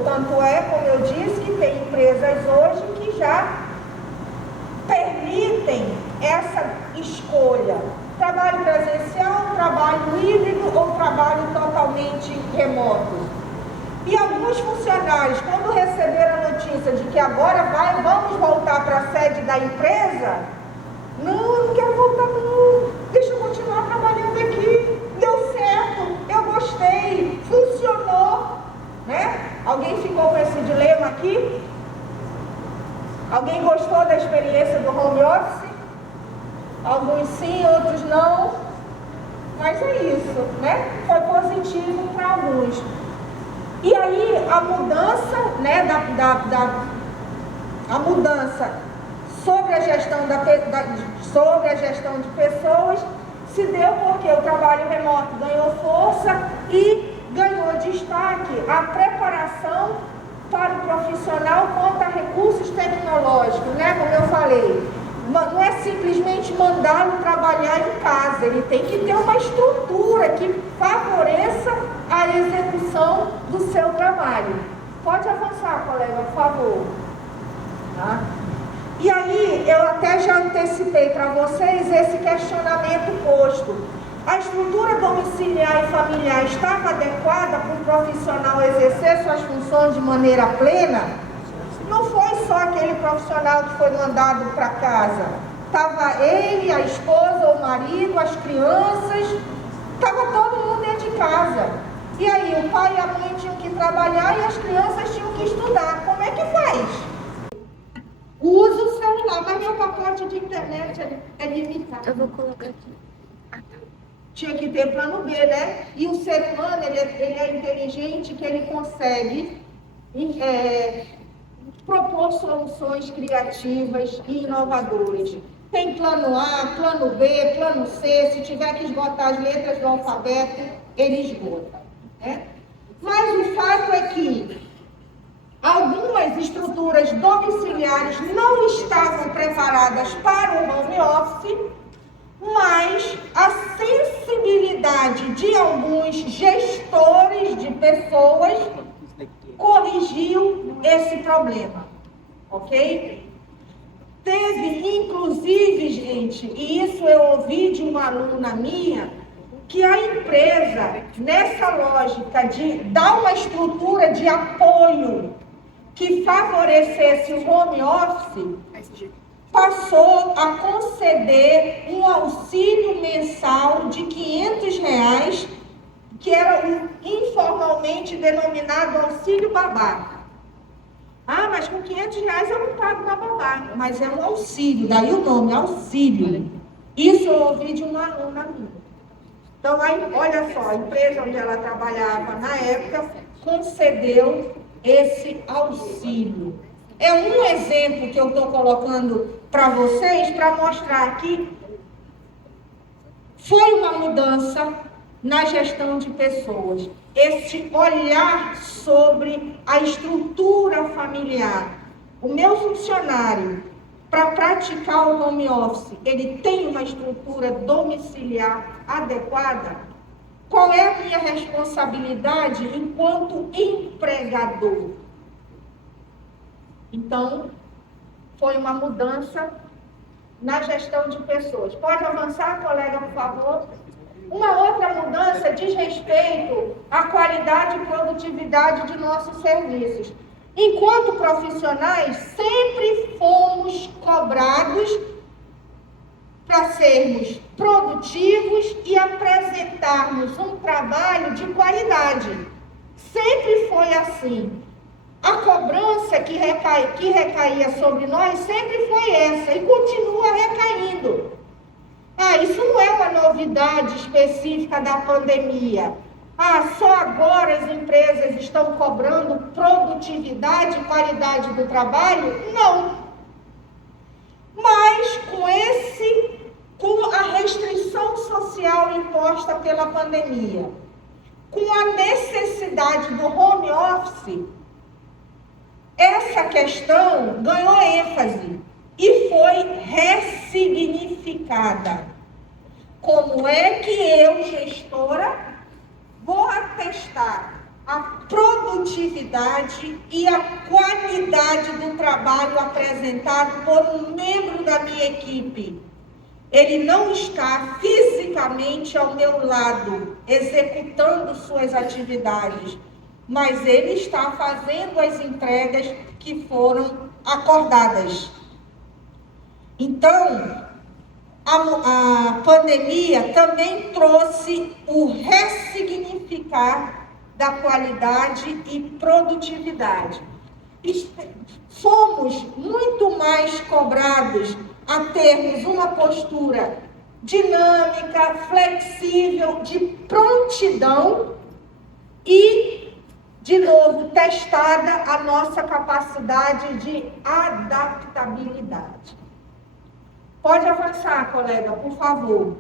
Tanto é, como eu disse, que tem empresas hoje que já permitem essa escolha. Trabalho presencial, trabalho híbrido ou trabalho totalmente remoto. E alguns funcionários, quando receberam a notícia de que agora vamos voltar para a sede da empresa, não quero voltar não, deixa eu continuar trabalhando aqui, deu certo, eu gostei, funcionou. aqui? Alguém gostou da experiência do home office? Alguns sim, outros não. Mas é isso, né? Foi positivo para alguns. E aí a mudança, né, a mudança sobre a gestão sobre a gestão de pessoas se deu porque o trabalho remoto ganhou força e ganhou destaque a preparação para o profissional quanto a recursos tecnológicos, né? Como eu falei, não é simplesmente mandá-lo trabalhar em casa, ele tem que ter uma estrutura que favoreça a execução do seu trabalho. Pode avançar, colega, por favor. Tá? E aí, eu até já antecipei para vocês esse questionamento posto. A estrutura domiciliar e familiar estava adequada para o profissional exercer suas funções de maneira plena? Não foi só aquele profissional que foi mandado para casa. Estava ele, a esposa, o marido, as crianças, estava todo mundo dentro de casa. E aí, o pai e a mãe tinham que trabalhar e as crianças tinham que estudar. Como é que faz? Usa o celular, mas meu pacote de internet é limitado. Eu vou colocar aqui. Tinha que ter plano B, né? E o ser humano, ele é inteligente, que ele consegue propor soluções criativas e inovadoras. Tem plano A, plano B, plano C, se tiver que esgotar as letras do alfabeto, ele esgota, né? Mas o fato é que algumas estruturas domiciliares não estavam preparadas para o home office, mas a sensibilidade de alguns gestores de pessoas corrigiu esse problema, ok? Teve, inclusive, gente, e isso eu ouvi de uma aluna minha, que a empresa, nessa lógica de dar uma estrutura de apoio que favorecesse o home office, passou a conceder um auxílio mensal de R$500, que era informalmente denominado auxílio babá. Ah, mas com R$500 eu não pago na babá, mas é um auxílio, daí o nome, auxílio. Isso eu ouvi de uma aluna minha. Então, aí, olha só, a empresa onde ela trabalhava na época concedeu esse auxílio. É um exemplo que eu estou colocando para vocês, para mostrar que foi uma mudança na gestão de pessoas. Esse olhar sobre a estrutura familiar. O meu funcionário, para praticar o home office, ele tem uma estrutura domiciliar adequada? Qual é a minha responsabilidade enquanto empregador? Então, foi uma mudança na gestão de pessoas. Pode avançar, colega, por favor? Uma outra mudança diz respeito à qualidade e produtividade de nossos serviços. Enquanto profissionais, sempre fomos cobrados para sermos produtivos e apresentarmos um trabalho de qualidade. Sempre foi assim. A cobrança que recaía sobre nós sempre foi essa e continua recaindo. Isso não é uma novidade específica da pandemia. Só agora as empresas estão cobrando produtividade e qualidade do trabalho? Não. Mas com a restrição social imposta pela pandemia, com a necessidade do home office, essa questão ganhou ênfase e foi ressignificada. Como é que eu, gestora, vou atestar a produtividade e a qualidade do trabalho apresentado por um membro da minha equipe? Ele não está fisicamente ao meu lado, executando suas atividades, mas ele está fazendo as entregas que foram acordadas. Então, a pandemia também trouxe o ressignificar da qualidade e produtividade. fomos muito mais cobrados a termos uma postura dinâmica, flexível, de prontidão e, de novo, testada a nossa capacidade de adaptabilidade. Pode avançar, colega, por favor,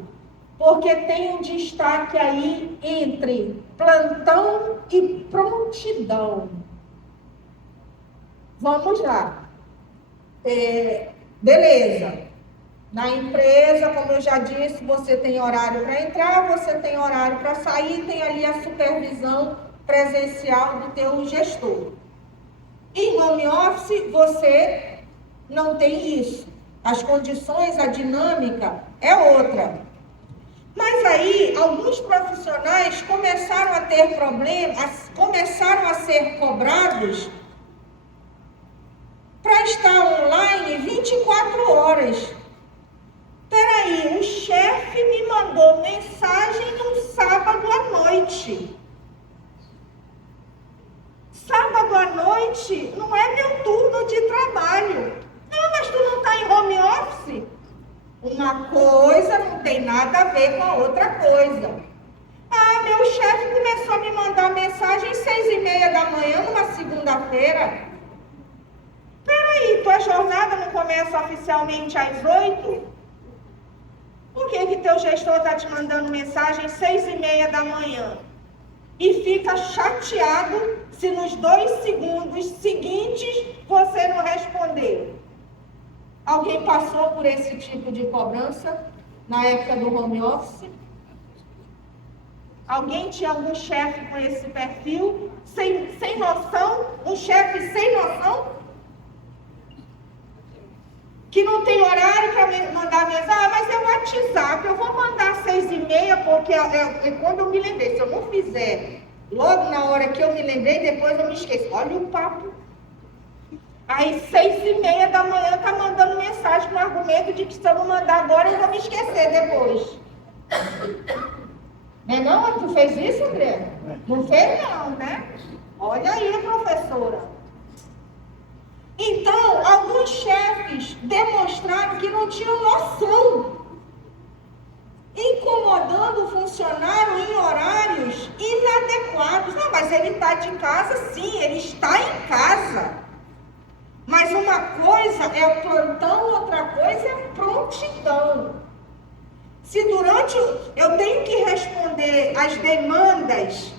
porque tem um destaque aí entre plantão e prontidão. Vamos lá. Beleza. Na empresa, como eu já disse, você tem horário para entrar, você tem horário para sair, tem ali a supervisão presencial do teu gestor. Em home office, você não tem isso. As condições, a dinâmica é outra. Mas aí, alguns profissionais começaram a ter problemas, começaram a ser cobrados para estar online 24 horas. Peraí, o chefe me mandou mensagem no sábado à noite. Sábado à noite não é meu turno de trabalho. Não, mas tu não está em home office? Uma coisa não tem nada a ver com a outra coisa. Ah, meu chefe começou a me mandar mensagem às 6h30 da manhã, numa segunda-feira. Peraí, tua jornada não começa oficialmente às 8h? Por que teu gestor está te mandando mensagem às 6h30 da manhã? E fica chateado se nos 2 segundos seguintes você não respondeu. Alguém passou por esse tipo de cobrança na época do home office? Alguém tinha algum chefe com esse perfil? Sem noção? Um chefe sem noção? Que não tem horário para mandar mensagem? Ah, mas é o WhatsApp, eu vou mandar às 6h30, porque quando eu me lembrei, se eu não fizer logo na hora que eu me lembrei, depois eu me esqueço. Olha o papo. Aí 6h30 da manhã tá mandando mensagem com o argumento de que se eu não mandar agora, eu vou me esquecer depois. Não é não? Tu fez isso, André? Não fez não, né? Olha aí, professora. Então, alguns chefes demonstraram que não tinham noção, incomodando o funcionário em horários inadequados. Não, mas ele está de casa, sim, ele está em casa. Mas uma coisa é o plantão, outra coisa é a prontidão. Se durante eu tenho que responder às demandas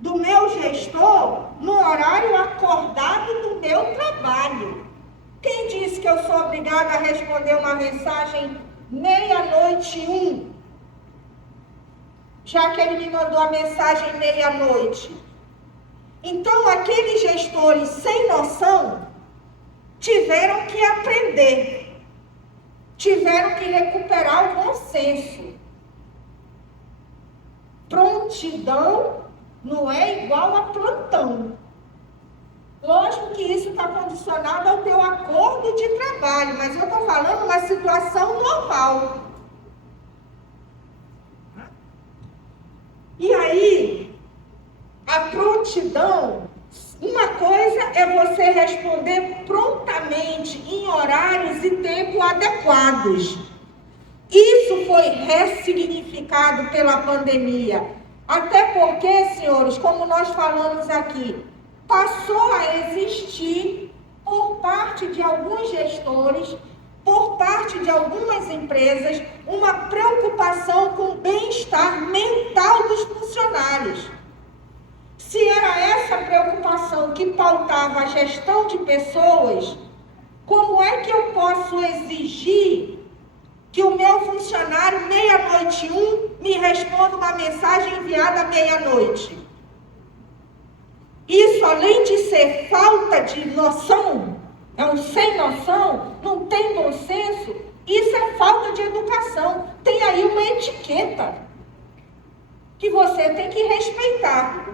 do meu gestor no horário acordado do meu trabalho. Quem disse que eu sou obrigada a responder uma mensagem 00:01? Já que ele me mandou a mensagem 00:00. Então, aqueles gestores sem noção tiveram que aprender, tiveram que recuperar o bom senso. Prontidão não é igual a plantão. Lógico que isso está condicionado ao teu acordo de trabalho, mas eu estou falando uma situação normal. E aí, a prontidão, uma coisa é você responder prontamente, em horários e tempo adequados. Isso foi ressignificado pela pandemia. Até porque, senhores, como nós falamos aqui, passou a existir, por parte de alguns gestores, por parte de algumas empresas, uma preocupação com o bem-estar mental dos funcionários. Se era essa preocupação que pautava a gestão de pessoas, como é que eu posso exigir que o meu funcionário, 00:01, me responda uma mensagem enviada 00:00? Isso, além de ser falta de noção, é um sem noção, não tem bom senso, isso é falta de educação. Tem aí uma etiqueta que você tem que respeitar.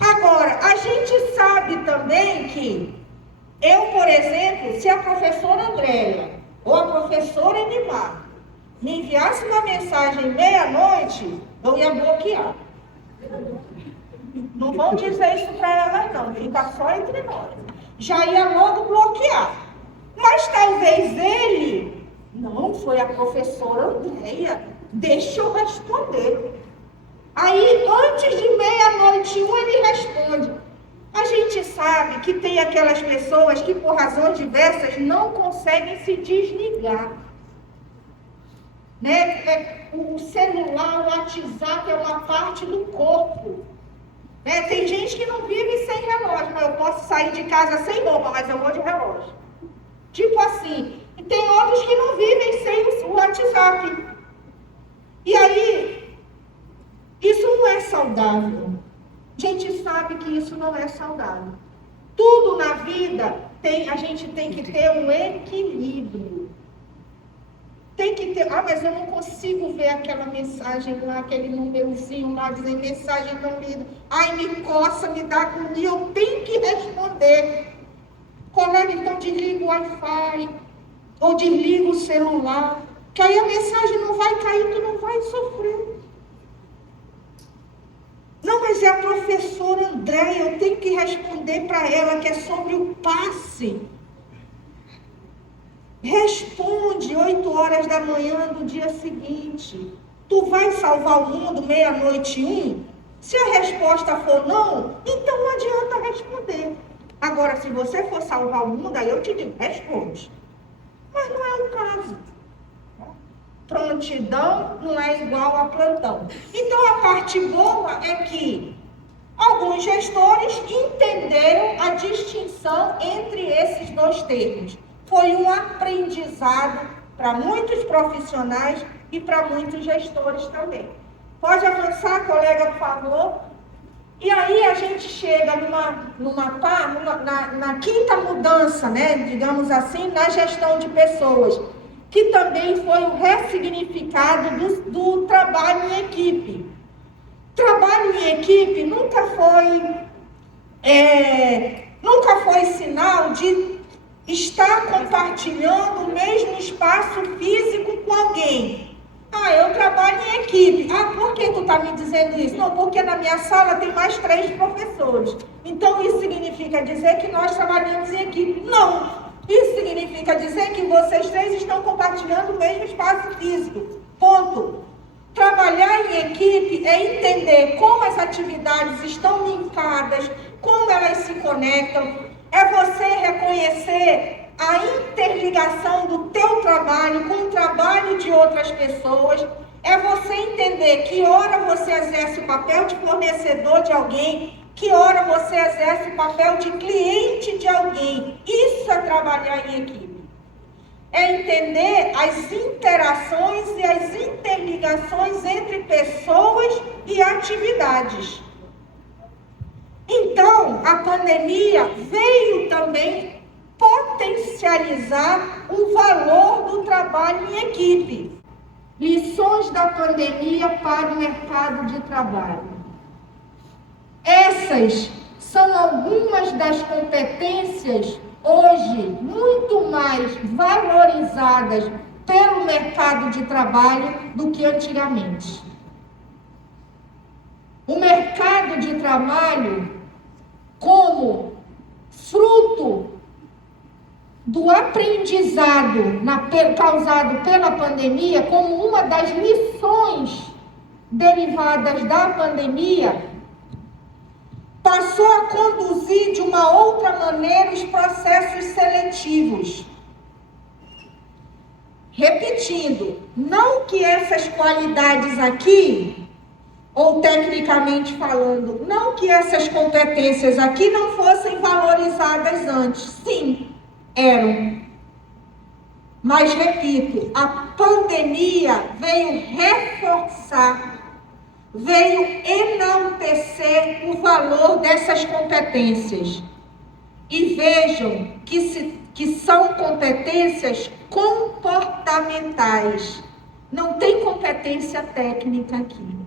Agora, a gente sabe também que eu, por exemplo, se a professora Andréia ou a professora Enimar me enviasse uma mensagem 00:00, eu ia bloquear. Não vão dizer isso para elas não, fica só entre nós. já ia logo bloquear. Mas talvez ele, não, foi a professora Andréia, deixa eu responder. Aí, antes de 00:01, ele responde. A gente sabe que tem aquelas pessoas que, por razões diversas, não conseguem se desligar. Né? O celular, o WhatsApp é uma parte do corpo. Né? Tem gente que não vive sem relógio, mas eu posso sair de casa sem roupa, mas eu vou de relógio. Tipo assim. E tem outros que não vivem sem o WhatsApp. E aí, isso não é saudável. A gente sabe que isso não é saudável. Tudo na vida, a gente tem que ter um equilíbrio. Tem que ter, mas eu não consigo ver aquela mensagem lá, aquele númerozinho lá, dizendo mensagem não lida. Ai, me coça, me dá agonia, eu tenho que responder. Colega, então desliga o Wi-Fi, ou desliga o celular, que aí a mensagem não vai cair, tu não vai sofrer. Não, mas é a professora Andréia, eu tenho que responder para ela, que é sobre o passe. Responde 8h do dia seguinte. Tu vai salvar o mundo 00:01? Se a resposta for não, então não adianta responder. Agora, se você for salvar o mundo, aí eu te digo, responde. Mas não é o caso. Prontidão não é igual a plantão. Então, a parte boa é que alguns gestores entenderam a distinção entre esses dois termos. Foi um aprendizado para muitos profissionais e para muitos gestores também. Pode avançar, colega, por favor? E aí a gente chega na quinta mudança, né, digamos assim, na gestão de pessoas, que também foi o ressignificado do trabalho em equipe. Trabalho em equipe nunca foi sinal de estar compartilhando o mesmo espaço físico com alguém. Eu trabalho em equipe. Por que tu está me dizendo isso? Não, porque na minha sala tem mais 3 professores. Então isso significa dizer que nós trabalhamos em equipe. Não! Isso significa dizer que vocês 3 estão compartilhando o mesmo espaço físico. Ponto. Trabalhar em equipe é entender como as atividades estão linkadas, como elas se conectam. É você reconhecer a interligação do teu trabalho com o trabalho de outras pessoas. É você entender que hora você exerce o papel de fornecedor de alguém, que hora você exerce o papel de cliente de alguém. Isso é trabalhar em equipe. É entender as interações e as interligações entre pessoas e atividades. Então, a pandemia veio também potencializar o valor do trabalho em equipe. Lições da pandemia para o mercado de trabalho. Essas são algumas das competências hoje muito mais valorizadas pelo mercado de trabalho do que antigamente. O mercado de trabalho, como fruto do aprendizado causado pela pandemia, como uma das lições derivadas da pandemia, passou a conduzir de uma outra maneira os processos seletivos. Repetindo, não que essas qualidades aqui, ou tecnicamente falando, não que essas competências aqui não fossem valorizadas antes. Sim, eram. Mas, repito, a pandemia veio reforçar, veio enaltecer o valor dessas competências. E vejam que são competências comportamentais. Não tem competência técnica aqui.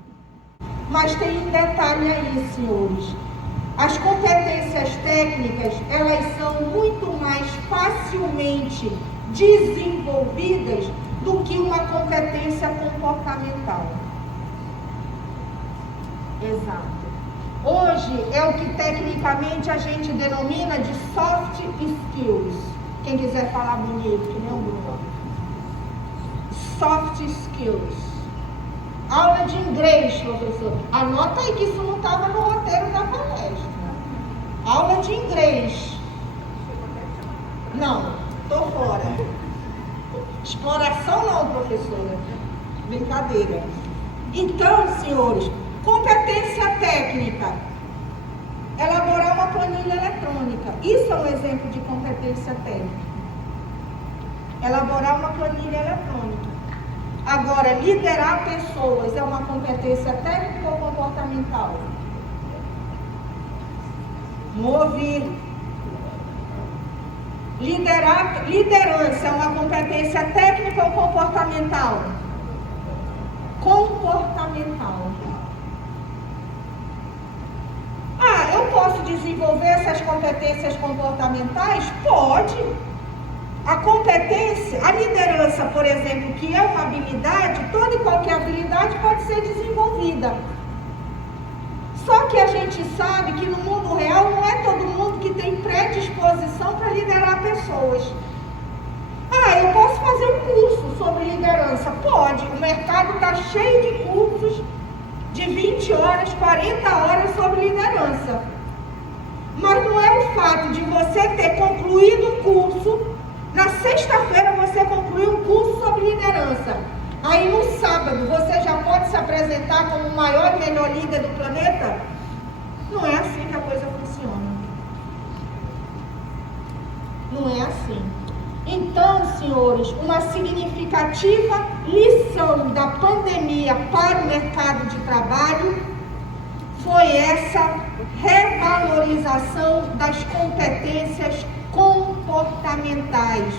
Mas tem um detalhe aí, senhores. As competências técnicas, elas são muito mais facilmente desenvolvidas do que uma competência comportamental. Exato. Hoje é o que tecnicamente a gente denomina de soft skills. Quem quiser falar bonito, que nem o Bruno. Soft skills. Aula de inglês, professor. Anota aí que isso não estava no roteiro da palestra. Aula de inglês. Não, estou fora. Exploração não, professora. Brincadeira. Então, senhores, competência técnica. Elaborar uma planilha eletrônica. Isso é um exemplo de competência técnica. Elaborar uma planilha eletrônica. Agora, liderar pessoas é uma competência técnica ou comportamental? Mover. Liderança é uma competência técnica ou comportamental? Comportamental. Eu posso desenvolver essas competências comportamentais? Pode. A competência, a liderança, por exemplo, que é uma habilidade, toda e qualquer habilidade pode ser desenvolvida. Só que a gente sabe que no mundo real não é todo mundo que tem predisposição para liderar pessoas. Eu posso fazer um curso sobre liderança? Pode. O mercado está cheio de cursos de 20 horas, 40 horas sobre liderança. Mas não é o fato de você ter concluído um curso, na sexta-feira você concluiu um curso sobre liderança. Aí no sábado você já pode se apresentar como o maior e melhor líder do planeta? Não é assim que a coisa funciona. Não é assim. Então, senhores, uma significativa lição da pandemia para o mercado de trabalho foi essa revalorização das competências comportamentais.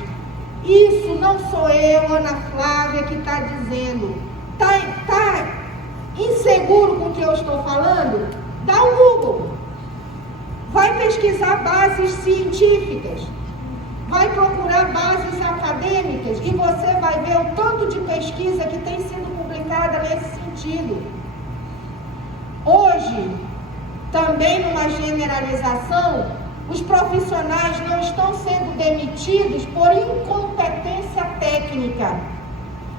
Isso não sou eu, Ana Flávia, que está dizendo. Tá inseguro com o que eu estou falando? Dá um Google. Vai pesquisar bases científicas. Vai procurar bases acadêmicas e você vai ver o tanto de pesquisa que tem sido publicada nesse sentido. Hoje, também numa generalização, os profissionais não estão sendo demitidos por incompetência técnica.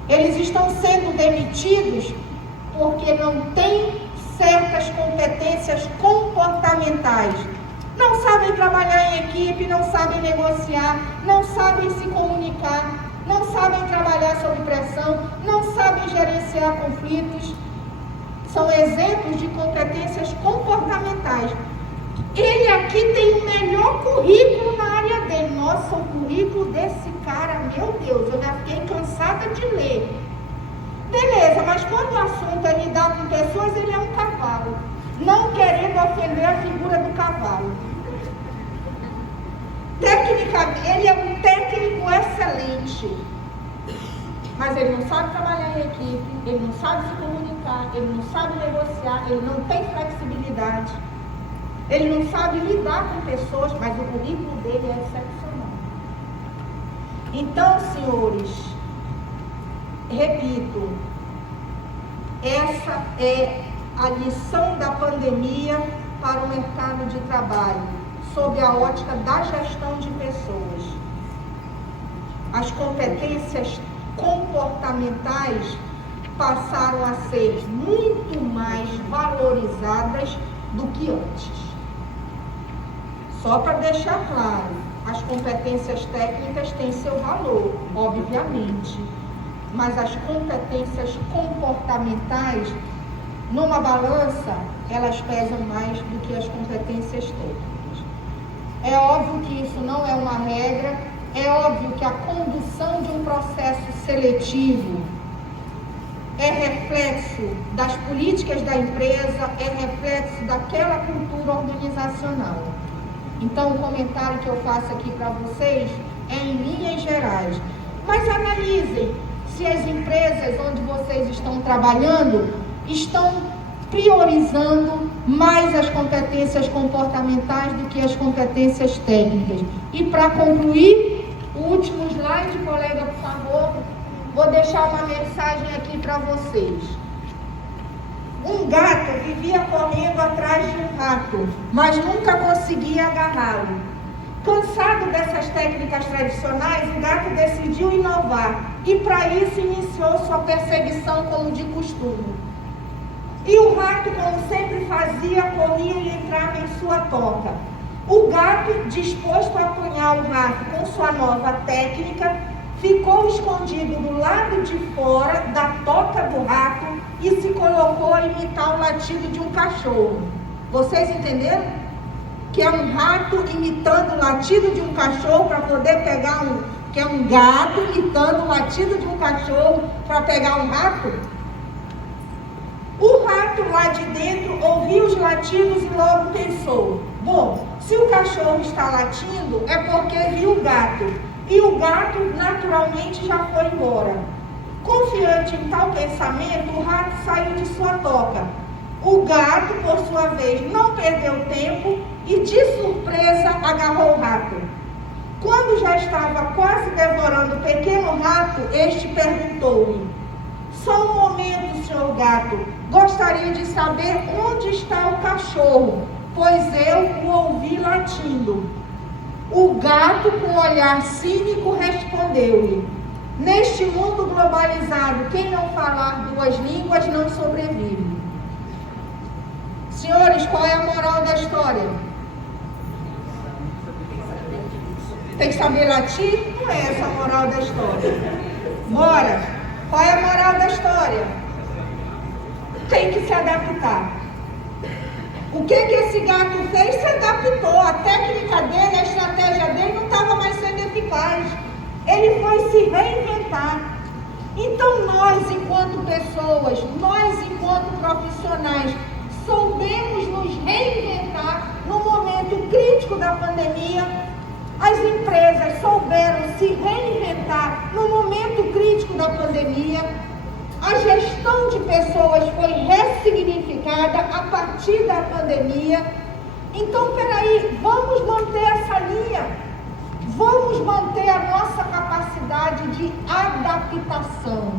Eles estão sendo demitidos porque não têm certas competências comportamentais. Não sabem trabalhar em equipe, não sabem negociar, não sabem se comunicar, não sabem trabalhar sob pressão, não sabem gerenciar conflitos. São exemplos de competências comportamentais. Ele aqui tem o melhor currículo na área dele. Nossa, o currículo desse cara, meu Deus, eu já fiquei cansada de ler. Beleza, mas quando o assunto é lidar com pessoas, ele é um cavalo. Não querendo ofender a figura do cavalo. Tecnicamente, ele é um técnico excelente. Mas ele não sabe trabalhar em equipe, ele não sabe se comunicar, ele não sabe negociar, ele não tem flexibilidade. Ele não sabe lidar com pessoas, mas o currículo dele é excepcional. Então, senhores, repito, essa é a lição da pandemia para o mercado de trabalho, sob a ótica da gestão de pessoas. As competências comportamentais passaram a ser muito mais valorizadas do que antes. Só para deixar claro, as competências técnicas têm seu valor, obviamente, mas as competências comportamentais, numa balança, elas pesam mais do que as competências técnicas. É óbvio que isso não é uma regra, é óbvio que a condução de um processo seletivo é reflexo das políticas da empresa, é reflexo daquela cultura organizacional. Então, o comentário que eu faço aqui para vocês é em linhas gerais. Mas analisem se as empresas onde vocês estão trabalhando estão priorizando mais as competências comportamentais do que as competências técnicas. E para concluir, o último slide, colega, por favor, vou deixar uma mensagem aqui para vocês. Um gato vivia correndo atrás de um rato, mas nunca conseguia agarrá-lo. Cansado dessas técnicas tradicionais, o gato decidiu inovar e para isso iniciou sua perseguição como de costume. E o rato, como sempre fazia, corria e entrava em sua toca. O gato, disposto a apanhar o rato com sua nova técnica, ficou escondido do lado de fora da toca do rato e se colocou a imitar o latido de um cachorro. Vocês entenderam? Que é um rato imitando o latido de um cachorro para poder pegar que é um gato imitando o latido de um cachorro para pegar um rato? O rato lá de dentro ouviu os latidos e logo pensou: bom, se o cachorro está latindo é porque viu o gato. E o gato naturalmente já foi embora. Confiante em tal pensamento, o rato saiu de sua toca. O gato, por sua vez, não perdeu tempo e de surpresa agarrou o rato. Quando já estava quase devorando o pequeno rato, este perguntou-lhe: só um momento, senhor gato, gostaria de saber onde está o cachorro, pois eu o ouvi latindo. O gato, com um olhar cínico, respondeu-lhe: neste mundo globalizado, quem não falar duas línguas não sobrevive. Senhores, qual é a moral da história? Tem que saber latir? Não é essa a moral da história. Bora! Qual é a moral da história? Tem que se adaptar. O que esse gato fez? Se adaptou. A técnica dele, a estratégia dele não estava mais sendo eficaz. Ele foi se reinventar. Então nós, enquanto pessoas, nós, enquanto profissionais, soubemos nos reinventar no momento crítico da pandemia. As empresas souberam se reinventar no momento crítico da pandemia. A gestão de pessoas foi ressignificada a partir da pandemia. Então, peraí, vamos manter essa linha. Vamos manter a nossa capacidade de adaptação.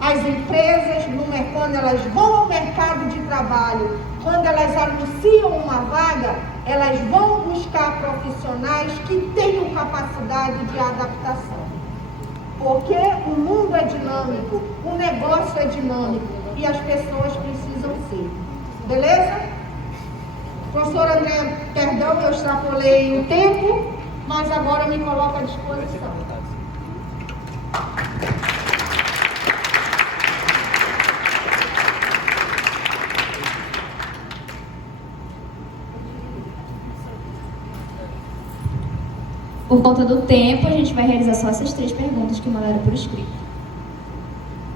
As empresas, quando elas vão ao mercado de trabalho, quando elas anunciam uma vaga, elas vão buscar profissionais que tenham capacidade de adaptação. Porque o mundo é dinâmico, o negócio é dinâmico e as pessoas precisam ser. Beleza? Professor André, perdão, eu extrapolei o tempo, mas agora me coloco à disposição. Por conta do tempo, a gente vai realizar só essas 3 perguntas que mandaram por escrito.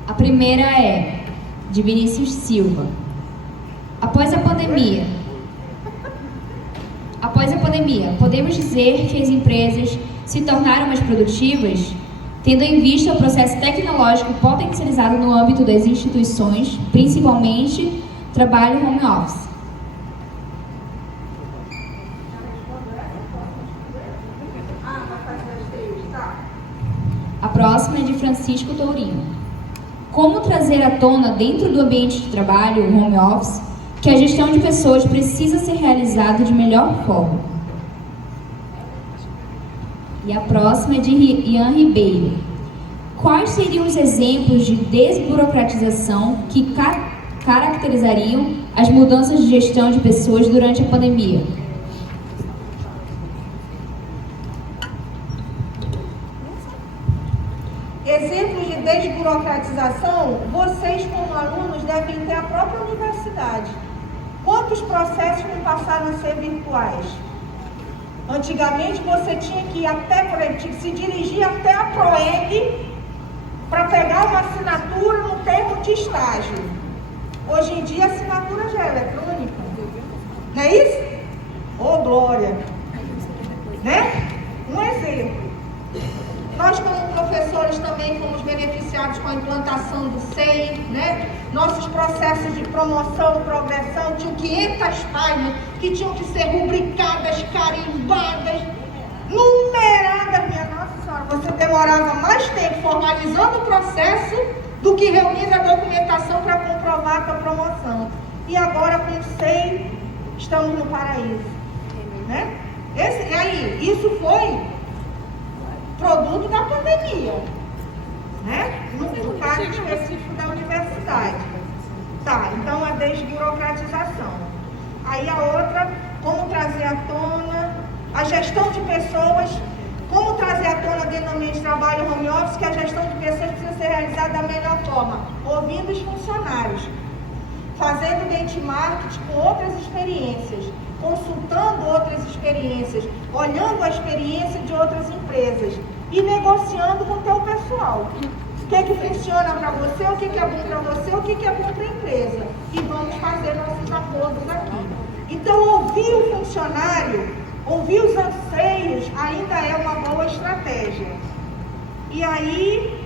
A primeira é de Vinícius Silva. Após a pandemia, podemos dizer que as empresas se tornaram mais produtivas, tendo em vista o processo tecnológico potencializado no âmbito das instituições, principalmente trabalho home office. A próxima é de Francisco Tourinho. Como trazer à tona, dentro do ambiente de trabalho, home office, que a gestão de pessoas precisa ser realizada de melhor forma? E a próxima é de Ian Ribeiro. Quais seriam os exemplos de desburocratização que caracterizariam as mudanças de gestão de pessoas durante a pandemia? Exemplos de desburocratização, vocês como alunos devem ter a própria universidade. Quantos processos não passaram a ser virtuais? Antigamente você tinha que ir até, se dirigir até a PROEG para pegar uma assinatura no termo de estágio. Hoje em dia a assinatura já é eletrônica. Não é isso? Ô, glória! Né? Um exemplo. Nós, como professores, também fomos beneficiados com a implantação do SEI, né? Nossos processos de promoção e progressão tinham 500 páginas que tinham que ser rubricadas, carimbadas, numeradas. Minha Nossa Senhora, você demorava mais tempo formalizando o processo do que reunindo a documentação para comprovar aprovar a tua promoção. E agora pensei, estamos no paraíso. Né? Isso foi produto da pandemia. Né? No caso específico da universidade. Tá, então a desburocratização. Aí a outra, como trazer à tona a gestão de pessoas, como trazer à tona dentro do ambiente de trabalho home office, que a gestão de pessoas precisa ser realizada da melhor forma, ouvindo os funcionários, fazendo benchmark com outras experiências, consultando outras experiências, olhando a experiência de outras empresas e negociando com o teu pessoal. O que é que funciona para você, o que é bom para você, o que é bom para a empresa. E vamos fazer nossos acordos aqui. Então, ouvir o funcionário, ouvir os anseios, ainda é uma boa estratégia. E aí,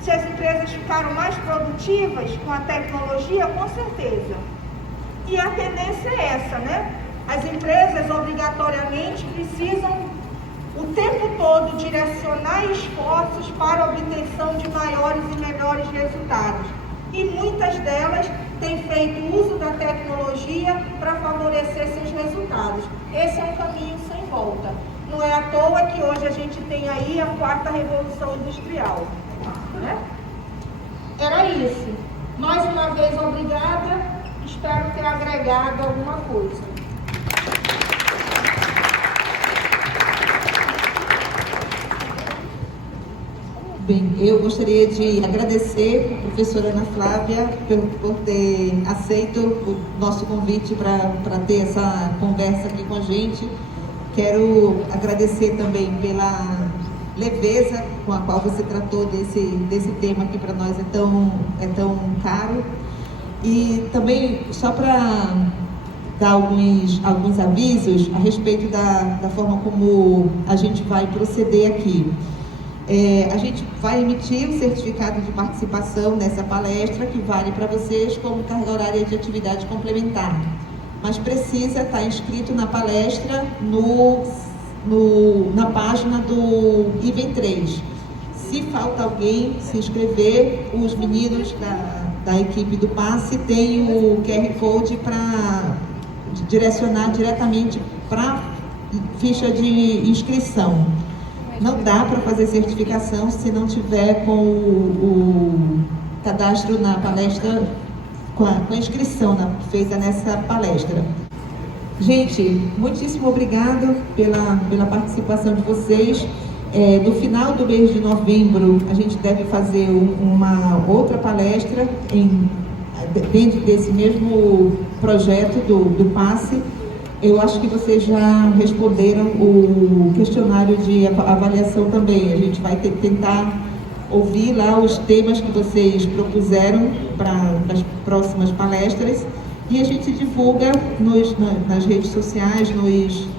se as empresas ficaram mais produtivas com a tecnologia, com certeza. E a tendência é essa, né? As empresas obrigatoriamente precisam o tempo todo direcionar esforços para a obtenção de maiores e melhores resultados. E muitas delas têm feito uso da tecnologia para favorecer seus resultados. Esse é um caminho sem volta. Não é à toa que hoje a gente tem aí a 4ª Revolução Industrial. Né? Era isso. Mais uma vez, obrigada. Espero ter agregado alguma coisa. Bem, eu gostaria de agradecer a professora Ana Flávia por ter aceito o nosso convite para ter essa conversa aqui com a gente. Quero agradecer também pela leveza com a qual você tratou desse tema que para nós é tão caro. E também, só para dar alguns avisos a respeito da forma como a gente vai proceder aqui. A gente vai emitir um certificado de participação nessa palestra que vale para vocês como carga horária de atividade complementar, mas precisa estar inscrito na palestra na página do IVEM 3. Se falta alguém se inscrever, os meninos da equipe do PASSE têm o QR Code para direcionar diretamente para a ficha de inscrição. Não dá para fazer certificação se não tiver com o cadastro na palestra, com a inscrição feita nessa palestra. Gente, muitíssimo obrigado pela participação de vocês. No final do mês de novembro, a gente deve fazer uma outra palestra dentro desse mesmo projeto do PASSE. Eu acho que vocês já responderam o questionário de avaliação também. A gente vai tentar ouvir lá os temas que vocês propuseram para as próximas palestras e a gente divulga nas redes sociais,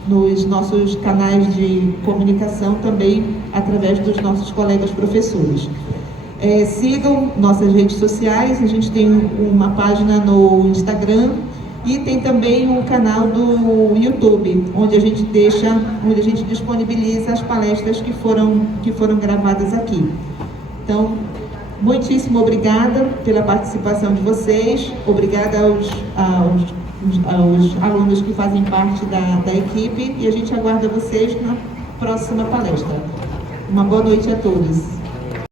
nos nossos canais de comunicação também, através dos nossos colegas professores. Sigam nossas redes sociais, a gente tem uma página no Instagram, e tem também um canal do YouTube, onde a gente disponibiliza as palestras que foram gravadas aqui. Então, muitíssimo obrigada pela participação de vocês, obrigada aos alunos que fazem parte da equipe, e a gente aguarda vocês na próxima palestra. Uma boa noite a todos.